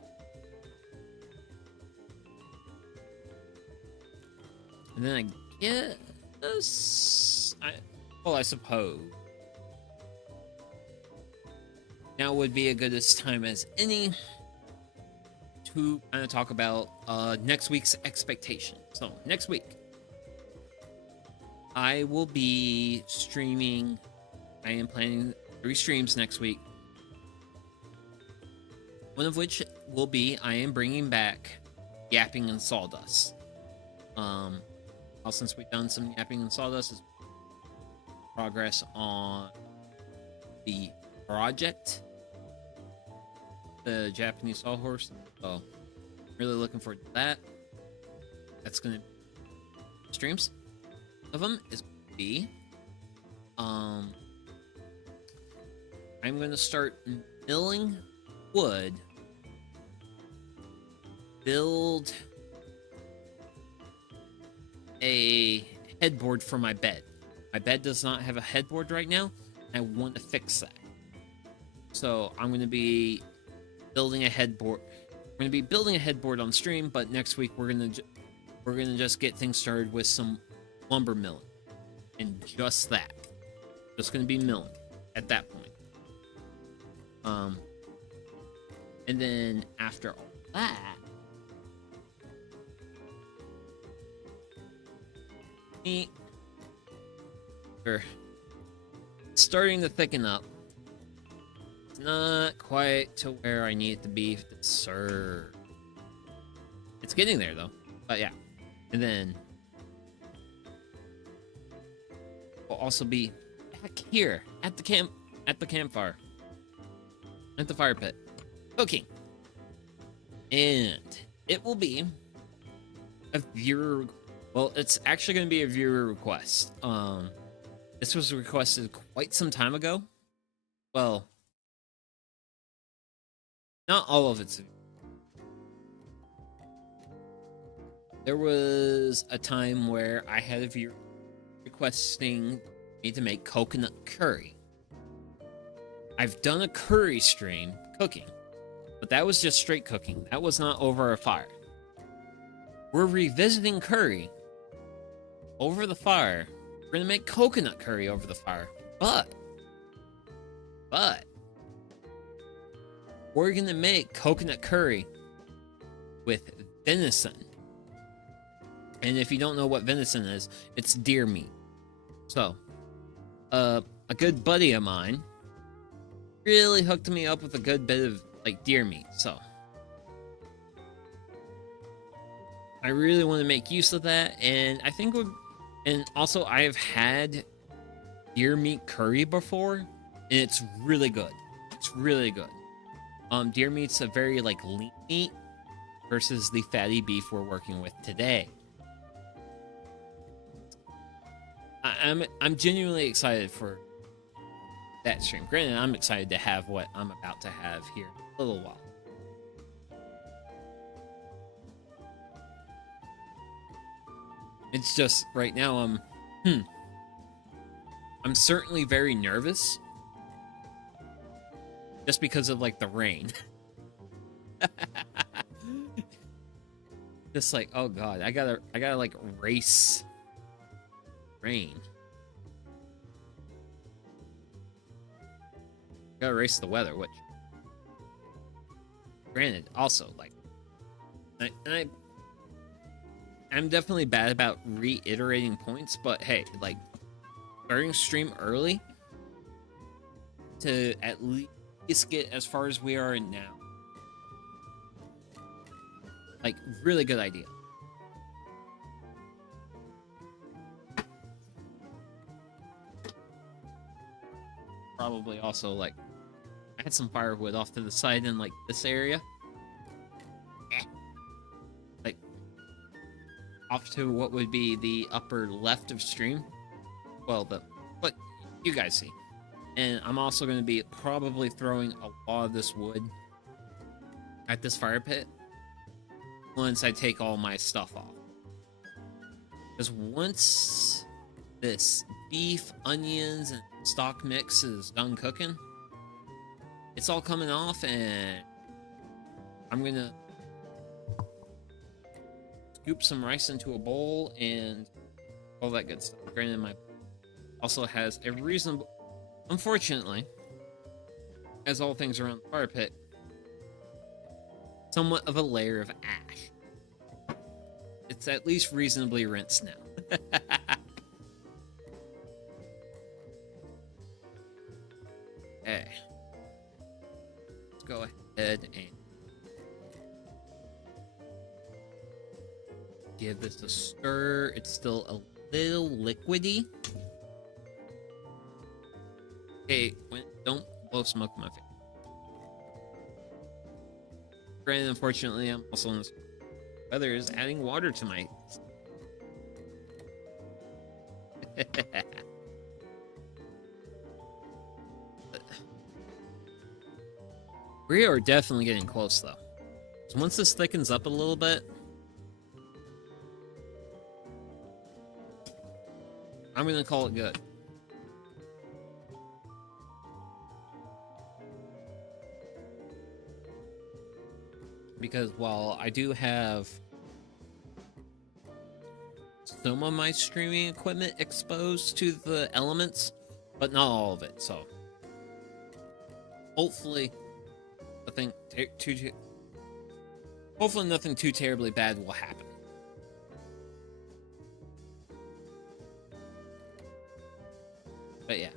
And then I guess I suppose now would be a good time as any to kind of talk about next week's expectation. So next week I will be streaming. I am planning 3 streams next week. One of which will be I am bringing back Yapping and Sawdust. Since we've done some Yapping and Sawdust, is progress on the project, the Japanese Sawhorse. So, really looking forward to that. That's gonna be streams. One of them is gonna be I'm going to start milling wood, build a headboard for my bed. My bed does not have a headboard right now, and I want to fix that. So I'm going to be building a headboard. We're going to be building a headboard on stream, but next week we're going to just get things started with some lumber milling. And just that. Just going to be milling at that point. And then after all that, we're starting to thicken up. It's not quite to where I need it to be to serve. It's getting there though. But yeah. And then we'll also be back here at the campfire. At the fire pit. Cooking. And it will be a viewer. Well, it's actually going to be a viewer request. This was requested quite some time ago. Well, not all of it's. There was a time where I had a viewer requesting me to make coconut curry. I've done a curry stream cooking, but that was just straight cooking. That was not over a fire. We're revisiting curry over the fire. We're gonna make coconut curry over the fire, but we're gonna make coconut curry with venison. And if you don't know what venison is, it's deer meat. So, a good buddy of mine really hooked me up with a good bit of like deer meat. So, I really want to make use of that, and I think and also I have had deer meat curry before, and it's really good. It's really good. Deer meat's a very like lean meat versus the fatty beef we're working with today. I'm genuinely excited for that stream. Granted, I'm excited to have what I'm about to have here in a little while. It's just right now I'm certainly very nervous just because of like the rain. Just like, oh god, I gotta like race rain. Gotta race the weather, which granted also like I'm definitely bad about reiterating points, but hey, like starting stream early to at least get as far as we are now. Like, really good idea. Probably also, like, I had some firewood off to the side in, like, this area. Like, off to what would be the upper left of stream. Well, but you guys see. And I'm also going to be probably throwing a lot of this wood at this fire pit once I take all my stuff off. Because once this beef, onions, and stock mix is done cooking, it's all coming off, and I'm going to scoop some rice into a bowl and all that good stuff. Granted, my also has a reasonable... Unfortunately, as all things around the fire pit, somewhat of a layer of ash. It's at least reasonably rinsed now. Okay. Let's go ahead and give this a stir. It's still a little liquidy. Okay, don't blow smoke in my face. Granted, unfortunately, I'm also in this weather is adding water to my... We are definitely getting close, though. So once this thickens up a little bit, I'm gonna call it good. Because while I do have some of my streaming equipment exposed to the elements, but not all of it, so hopefully nothing too terribly bad will happen. But yeah.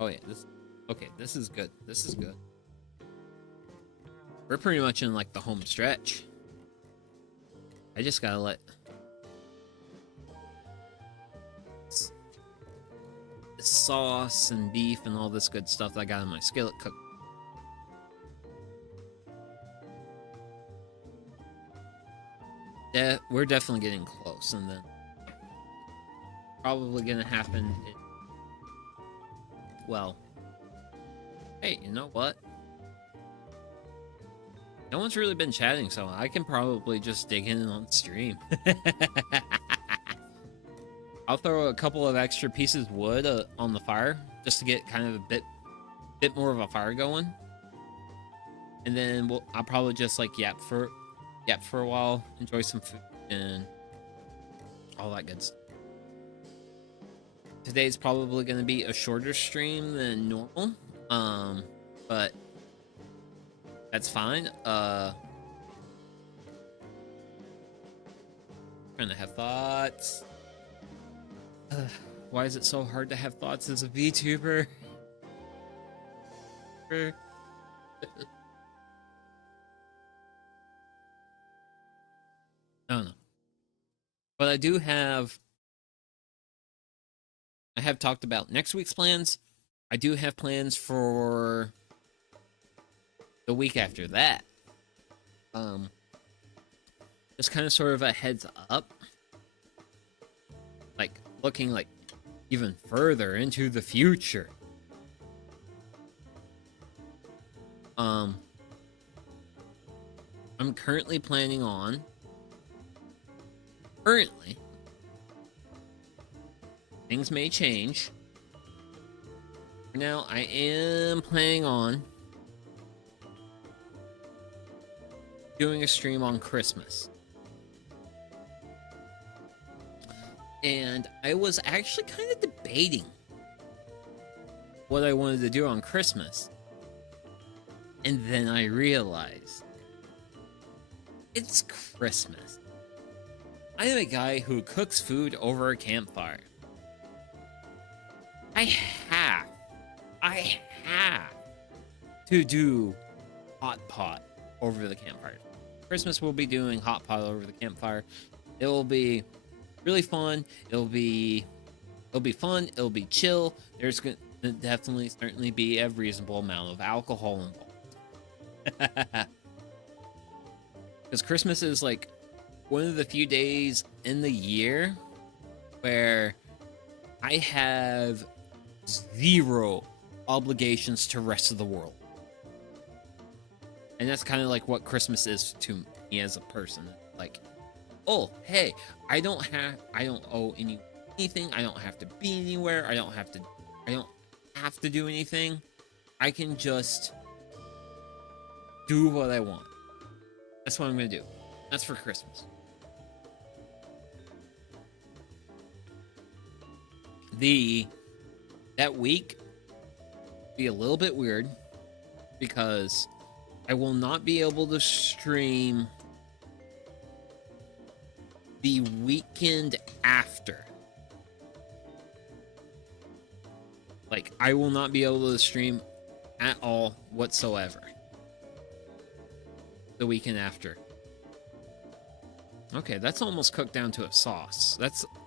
Oh yeah, this is good. This is good. We're pretty much in like the home stretch. I just gotta let sauce and beef and all this good stuff that I got in my skillet cook. Yeah, we're definitely getting close, and then probably gonna happen. Well, hey, you know what? No one's really been chatting, so I can probably just dig in on stream. I'll throw a couple of extra pieces of wood on the fire just to get kind of a bit more of a fire going, and then I'll probably just like yap for a while, enjoy some food and all that good stuff. Today's probably going to be a shorter stream than normal, but that's fine. Trying to have thoughts. Why is it so hard to have thoughts as a VTuber? I don't know. But I have talked about next week's plans. I do have plans for the week after that. Just kind of sort of a heads up. Like, looking like even further into the future. I'm currently planning on things may change. For now, I am planning on doing a stream on Christmas. And I was actually kind of debating what I wanted to do on Christmas. And then I realized it's Christmas. I am a guy who cooks food over a campfire. I have to do hot pot over the campfire. Christmas we'll be doing hot pot over the campfire. It will be really fun. It'll be fun. It'll be chill. There's gonna definitely certainly be a reasonable amount of alcohol involved. Because Christmas is like one of the few days in the year where I have zero obligations to the rest of the world. And that's kind of like what Christmas is to me as a person. Like, oh, hey, I don't owe anything. I don't have to be anywhere. I don't have to do anything. I can just do what I want. That's what I'm gonna do. That's for Christmas. That week be a little bit weird because I will not be able to stream the weekend after. Like, I will not be able to stream at all whatsoever the weekend after. Okay, that's almost cooked down to a sauce.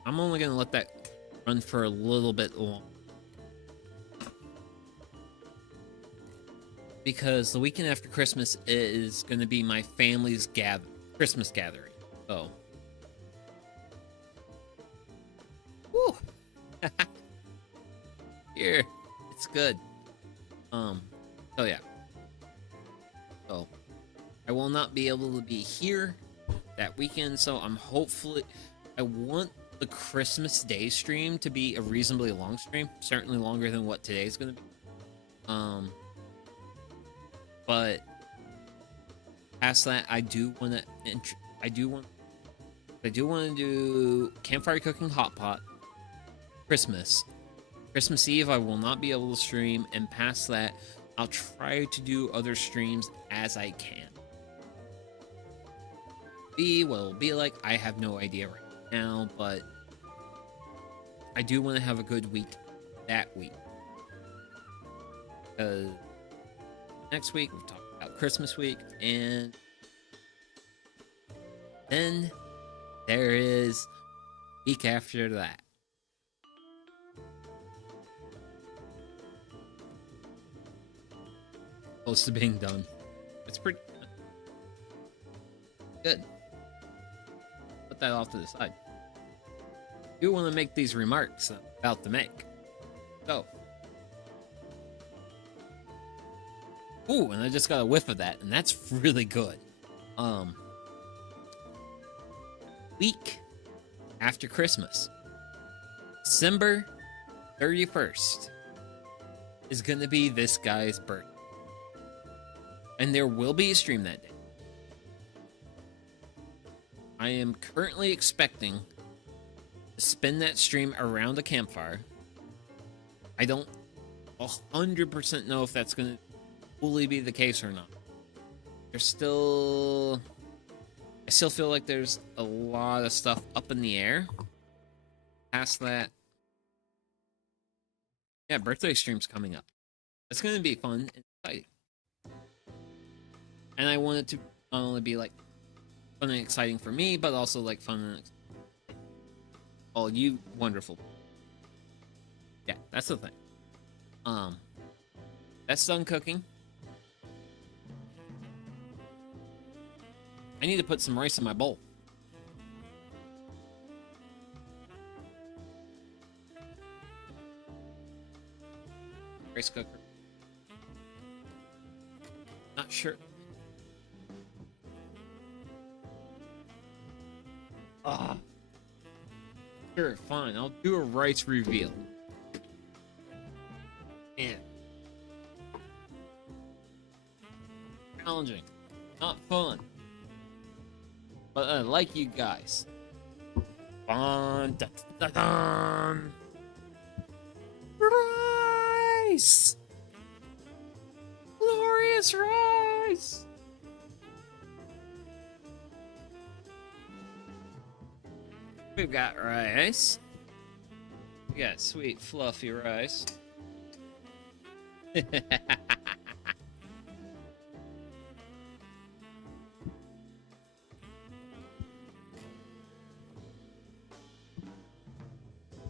I'm only gonna let that run for a little bit long. Because the weekend after Christmas is gonna be my family's Christmas gathering. Oh. Woo! Here, it's good. Um, so yeah. So I will not be able to be here that weekend, so I want the Christmas Day stream to be a reasonably long stream, certainly longer than what today's gonna be. But past that, I do want to do Campfire Cooking Hot Pot, Christmas Eve. I will not be able to stream, and past that, I'll try to do other streams as I can. What it'll be like, I have no idea right now, but I do want to have a good week that week. Because next week we've talked about Christmas week, and then there is week after that. Close to being done. It's pretty good. Put that off to the side. I do want to make these remarks I'm about to make. So. Ooh, and I just got a whiff of that, and that's really good. Week after Christmas, December 31st, is going to be this guy's birthday. And there will be a stream that day. I am currently expecting to spend that stream around a campfire. I don't 100% know if that's going to fully be the case or not. I still feel like there's a lot of stuff up in the air. Past that, yeah, birthday stream's coming up. It's going to be fun and exciting. And I want it to not only be like fun and exciting for me, but also like fun and exciting. All you wonderful. Yeah, that's the thing. That's done cooking. I need to put some rice in my bowl. Rice cooker. Not sure. Sure, fine. I'll do a rice reveal. Man. Challenging. Not fun. But I like you guys. Fun. Dun, dun, dun. Rice! Glorious rice! We've got rice. We got sweet, fluffy rice.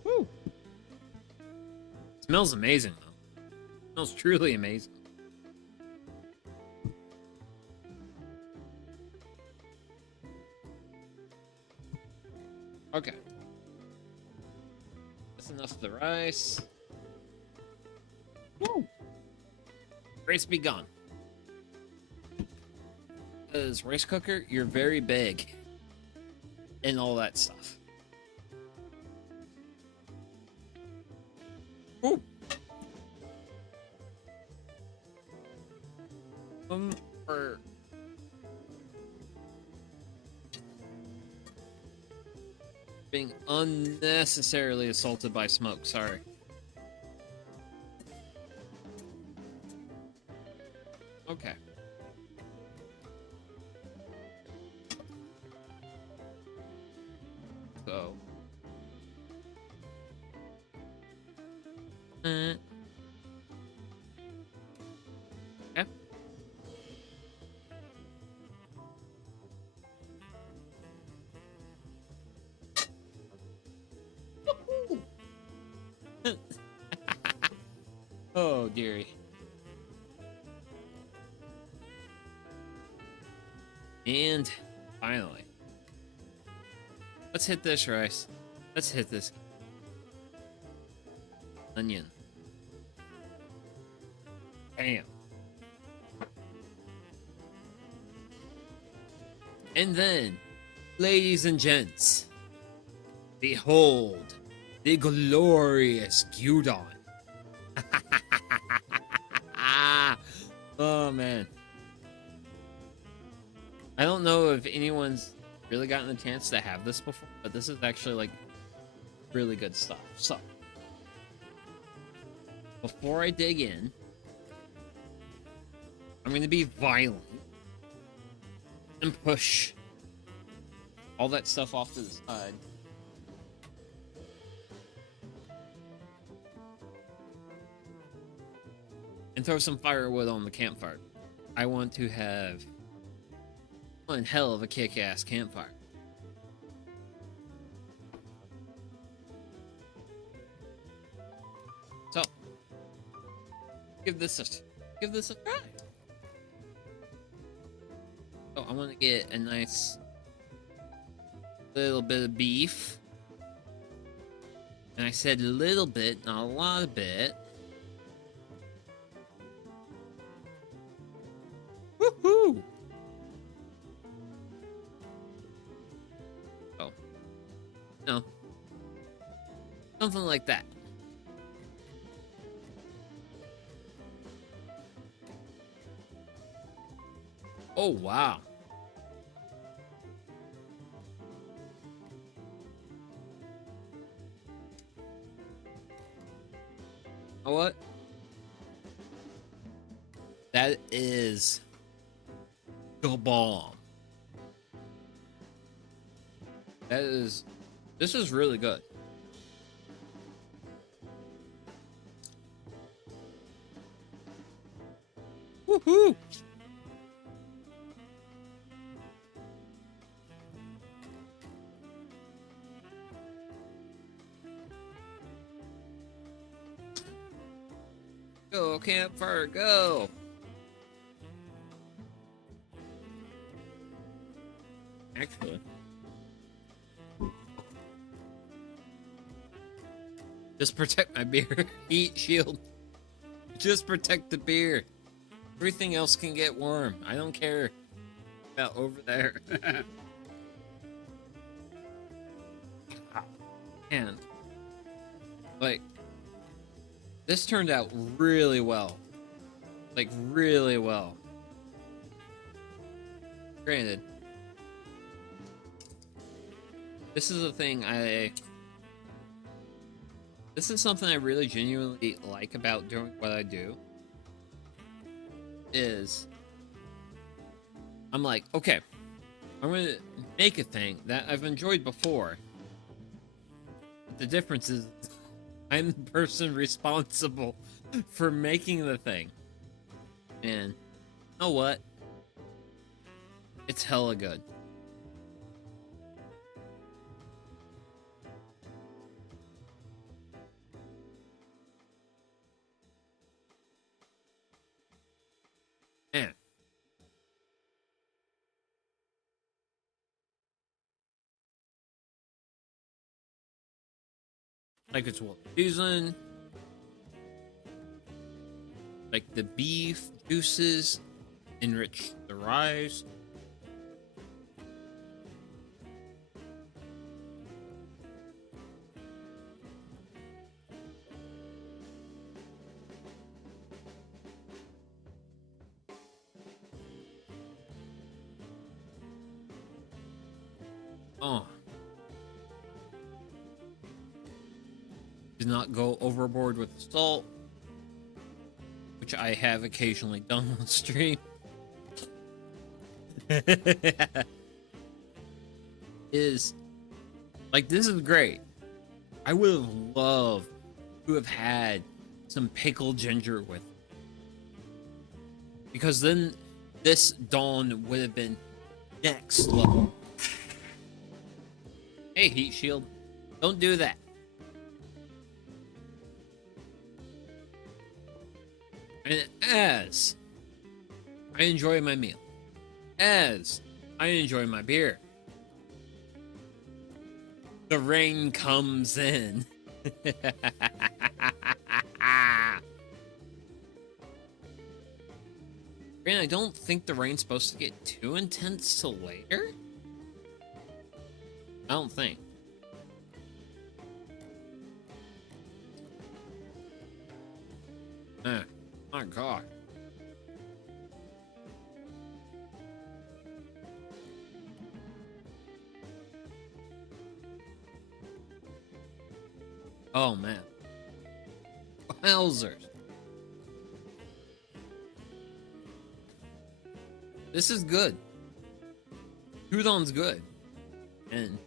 Woo! Smells amazing, though. Smells truly amazing. Okay. That's enough of the rice. Woo! Rice be gone. Because rice cooker, you're very big. And all that stuff. Woo! For being unnecessarily assaulted by smoke, sorry. Okay. So. Yeah. Oh, dearie. And finally, let's hit this rice. Let's hit this onion. Bam. And then, ladies and gents, behold the glorious Gyudon. Oh man. I don't know if anyone's really gotten a chance to have this before, but this is actually like really good stuff. So, before I dig in, I'm going to be violent and push all that stuff off to the side. And throw some firewood on the campfire. I want to have one hell of a kick-ass campfire. So, give this a try. So I want to get a nice little bit of beef. And I said a little bit, not a lot of bit. Woohoo! Oh. No. Something like that. Oh, wow. You know what? That is the bomb. This is really good. Woohoo! Go, campfire, go! Actually, just protect my beer. Heat shield. Just protect the beer. Everything else can get warm. I don't care about over there. And like, this turned out really well. Like, really well. Granted, this is a thing this is something I really genuinely like about doing what I do. Is I'm like, okay, I'm gonna make a thing that I've enjoyed before. The difference is I'm the person responsible for making the thing. And you know what? It's hella good. Man. Like it's well seasoned. Like the beef juices enrich the rice. Oh. Do not go overboard with the salt, which I have occasionally done on stream. Is like, this is great. I would have loved to have had some pickled ginger with it, because then this dawn would have been next level. Hey, heat shield, don't do that. And as I enjoy my meal, as I enjoy my beer, the rain comes in. I don't think the rain's supposed to get too intense till later. I don't think. My God. Oh man. Wowzers. This is good. Gyudon's good. And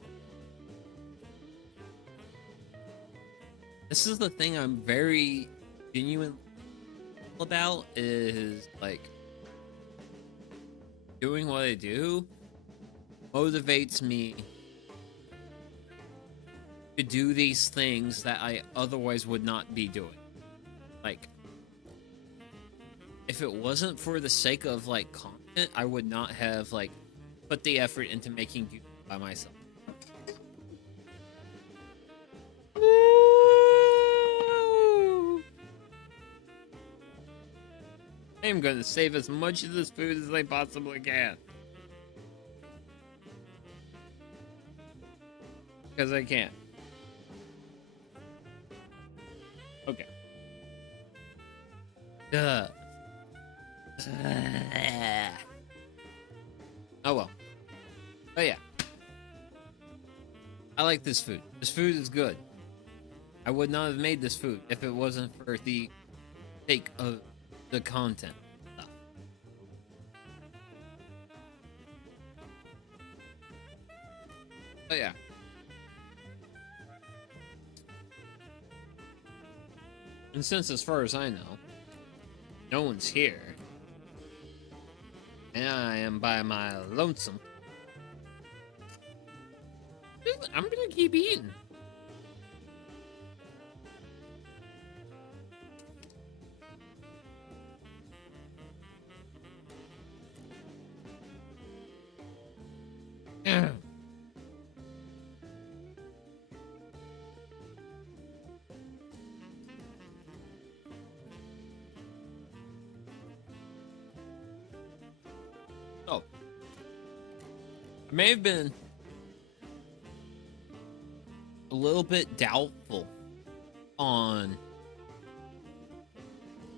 this is the thing I'm very genuine about, is like doing what I do motivates me to do these things that I otherwise would not be doing. Like, if it wasn't for the sake of like content, I would not have like put the effort into making Gyudon by myself. I'm gonna save as much of this food as I possibly can. Because I can. Okay. Oh well. But yeah. I like this food. This food is good. I would not have made this food if it wasn't for the sake of the content stuff. But yeah. And since, as far as I know, no one's here, and I am by my lonesome, I'm gonna keep eating. Yeah. Oh. I may have been a little bit doubtful on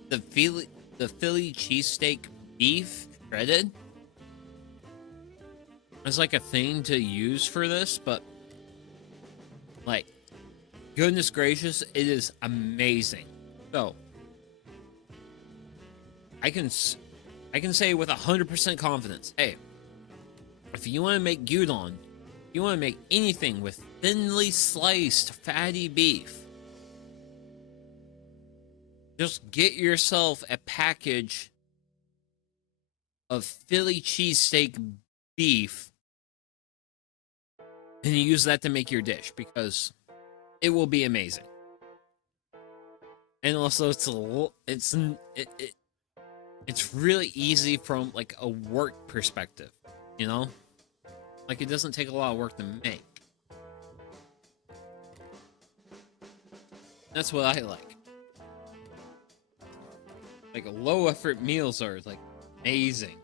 the Philly cheesesteak beef shredded as like a thing to use for this, but like, goodness gracious, it is amazing. So I can say with 100% confidence, hey, if you want to make gyudon, if you want to make anything with thinly sliced fatty beef, just get yourself a package of Philly cheesesteak beef and use that to make your dish, because it will be amazing. And also, it's really easy from like a work perspective, you know? Like, it doesn't take a lot of work to make. That's what I like. Like, low effort meals are like amazing.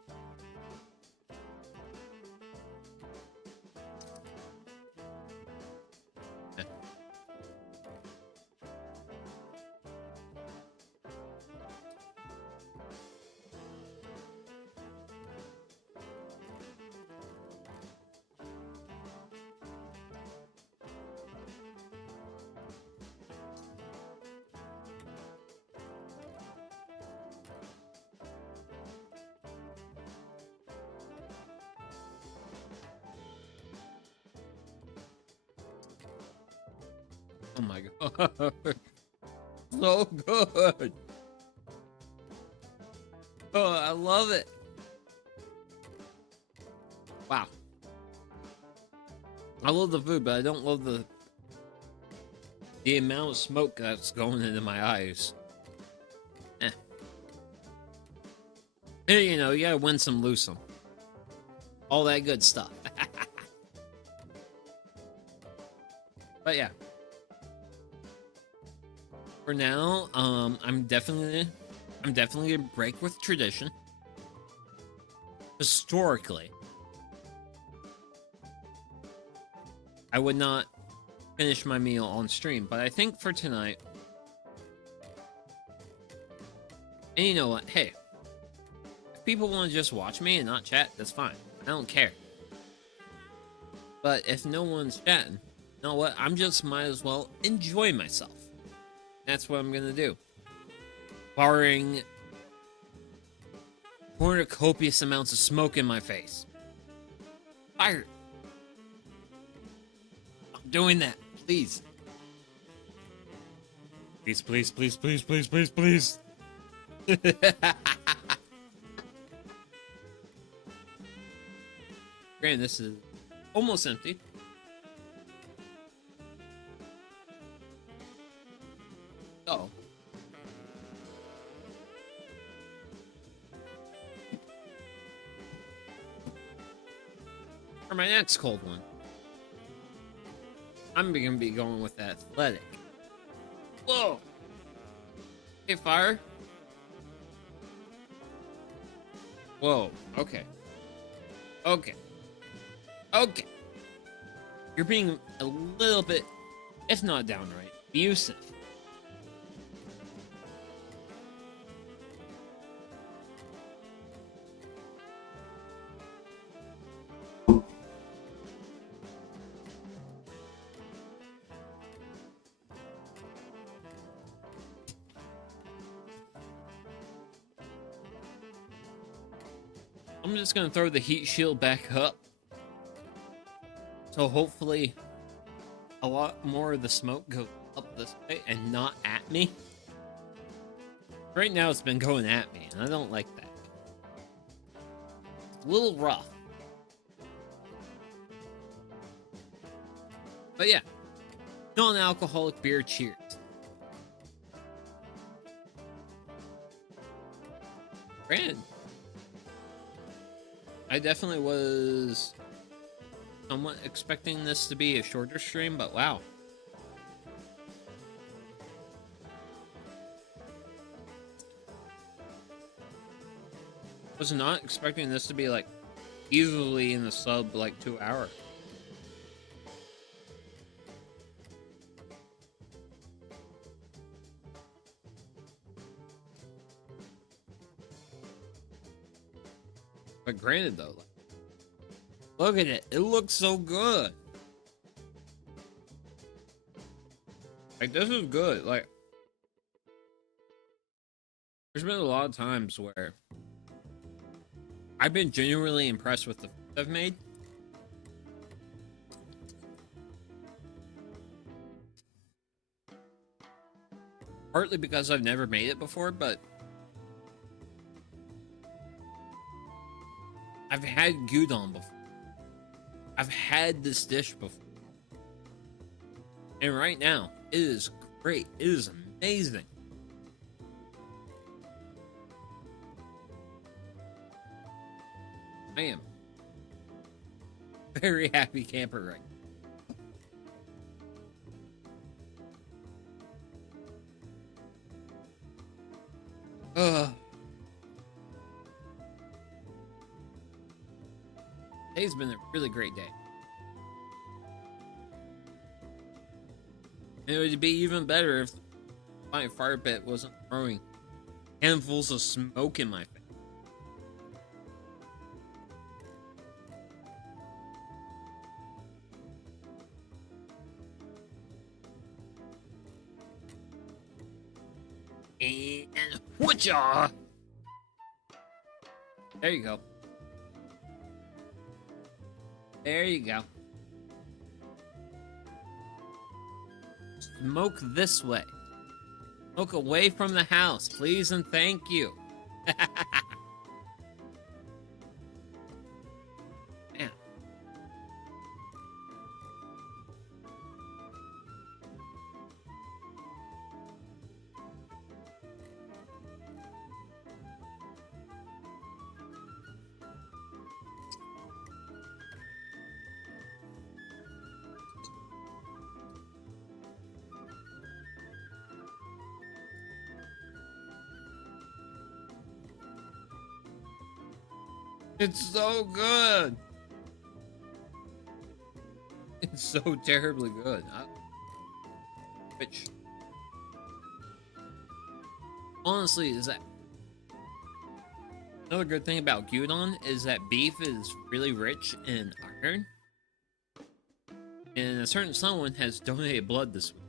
Oh my god. So good. Oh, I love it. Wow. I love the food, but I don't love the amount of smoke that's going into my eyes. You know, you gotta win some, lose some. All that good stuff. But yeah. For now, I'm definitely gonna break with tradition. historically, I would not finish my meal on stream. But I think for tonight, and you know what? Hey, if people want to just watch me and not chat, that's fine. I don't care. But if no one's chatting, you know what? I'm just might as well enjoy myself. That's what I'm gonna do. Barring pouring copious amounts of smoke in my face. Fire. I'm doing that. Please. Please, please, please, please, please, please, please. Granted, this is almost empty. Oh. For my next cold one, I'm gonna be going with athletic. Whoa! Hey, fire. Whoa, okay. Okay. Okay. You're being a little bit, if not downright, abusive. I'm just gonna throw the heat shield back up. So hopefully a lot more of the smoke goes up this way and not at me. Right now it's been going at me, and I don't like that. It's a little rough. But yeah, non-alcoholic beer, cheers. Granted, I definitely was somewhat expecting this to be a shorter stream, but wow. Was not expecting this to be like easily in the sub like 2 hours. But granted though, like, look at it. It looks so good. Like, this is good. Like, there's been a lot of times where I've been genuinely impressed with the food I've made. Partly because I've never made it before, but I've had Gyudon before. I've had this dish before. And right now, it is great. It is amazing. I am very happy camper right now. Today's been a really great day. And it would be even better if my fire pit wasn't throwing handfuls of smoke in my face. And whatcha? There you go. There you go. Smoke this way. Smoke away from the house, please and thank you. Man. It's so good. It's so terribly good. Which, honestly, is that another good thing about Gyudon is that beef is really rich in iron. And a certain someone has donated blood this week.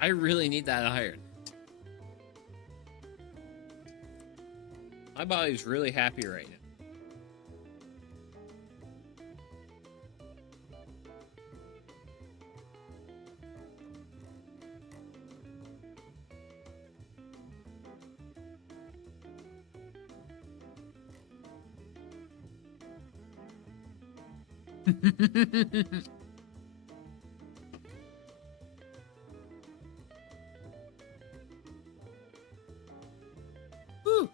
I really need that iron. My body's really happy right now. Woo.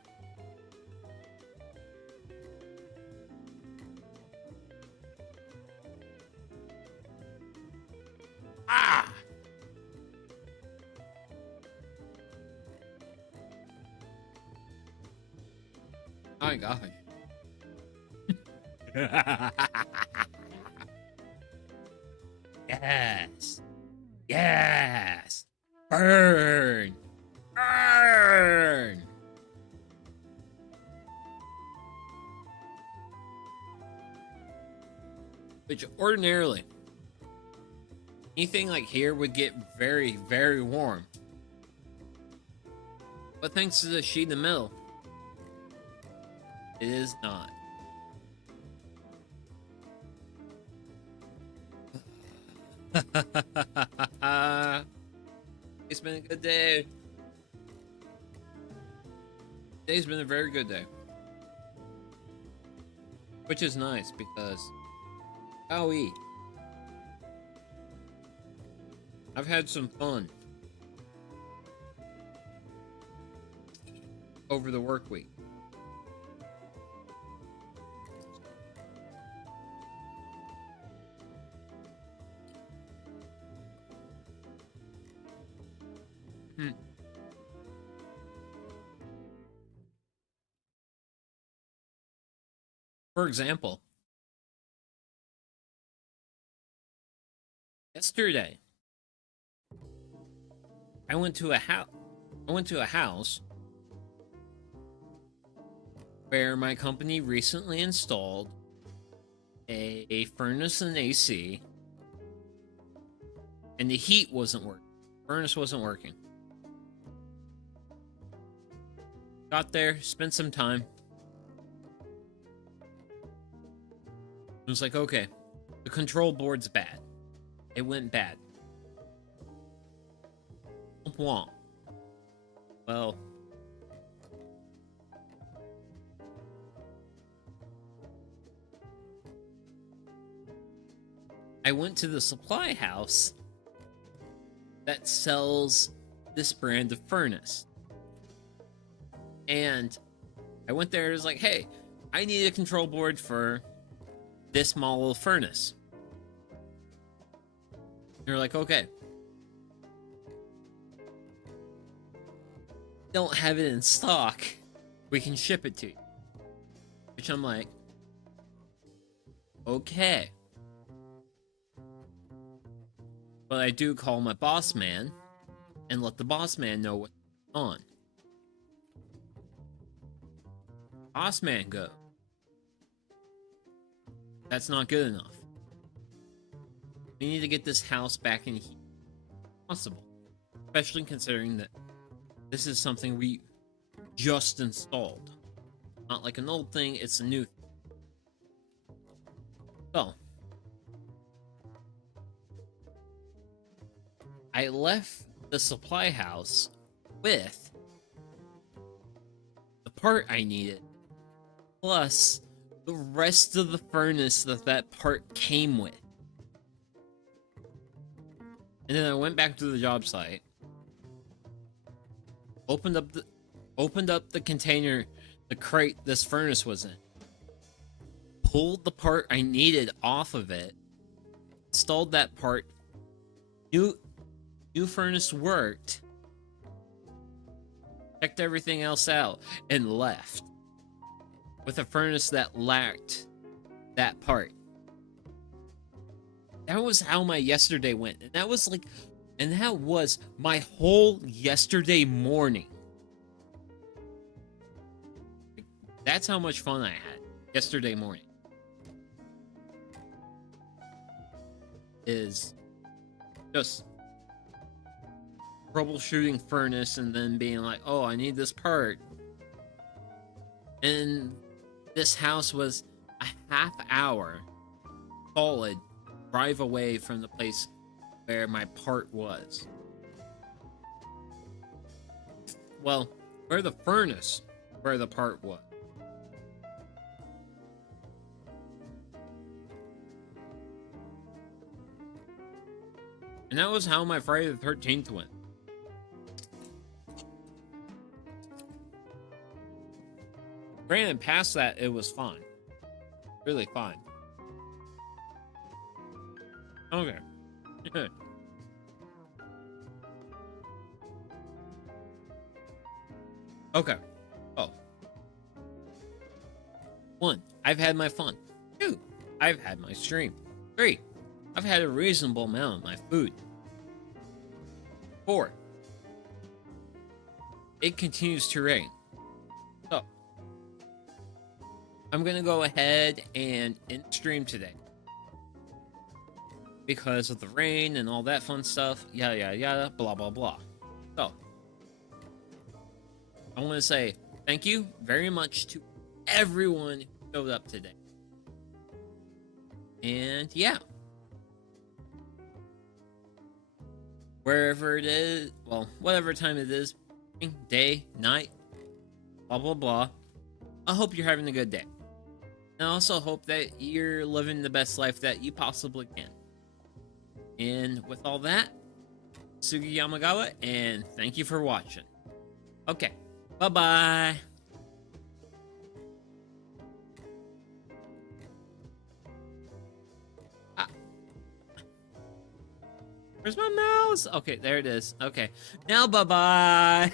Ah! Oh my gosh. Yes. Yes. Burn. Burn. Which ordinarily, anything like here would get very, very warm. But thanks to the sheet in the middle, it is not. It's been a good day. Today's been a very good day. Which is nice because I'll eat. I've had some fun over the work week. For example, yesterday I went to a house where my company recently installed a furnace and AC, and the heat wasn't working. Furnace wasn't working. Got there, spent some time. It was like, okay, the control board's bad. It went bad. Womp. Well, I went to the supply house that sells this brand of furnace. And I went there, it was like, hey, I need a control board for this model of furnace. They're like, okay. Don't have it in stock. We can ship it to you. Which I'm like, okay. But I do call my boss man and let the boss man know what's on. Boss man go. That's not good enough. We need to get this house back in heat. Possible. Especially considering that this is something we just installed. Not like an old thing, it's a new thing. So, I left the supply house with the part I needed, plus the rest of the furnace that part came with. And then I went back to the job site, opened up the container, the crate this furnace was in, pulled the part I needed off of it, installed that part, new furnace worked, checked everything else out, and left. with a furnace that lacked that part. That was how my yesterday went. And that was my whole yesterday morning. That's how much fun I had yesterday morning. Is just troubleshooting furnace and then being like, oh, I need this part. And this house was a half hour solid drive away from the place where my part was. Well, where the furnace, where the part was. And that was how my Friday the 13th went. Granted, past that, it was fine. Really fine. Okay. Okay. Oh. 1, I've had my fun. 2, I've had my stream. 3, I've had a reasonable amount of my food. 4, it continues to rain. So, I'm gonna go ahead and end stream today. Because of the rain and all that fun stuff, yada yada yada, blah blah blah. So, I want to say thank you very much to everyone who showed up today. And yeah. Wherever it is, well, whatever time it is, day, night, blah blah blah, I hope you're having a good day. And I also hope that you're living the best life that you possibly can. And with all that, Sugi Yamagawa, and thank you for watching. Okay, bye-bye. Where's my mouse? Okay, there it is. Okay, now bye-bye.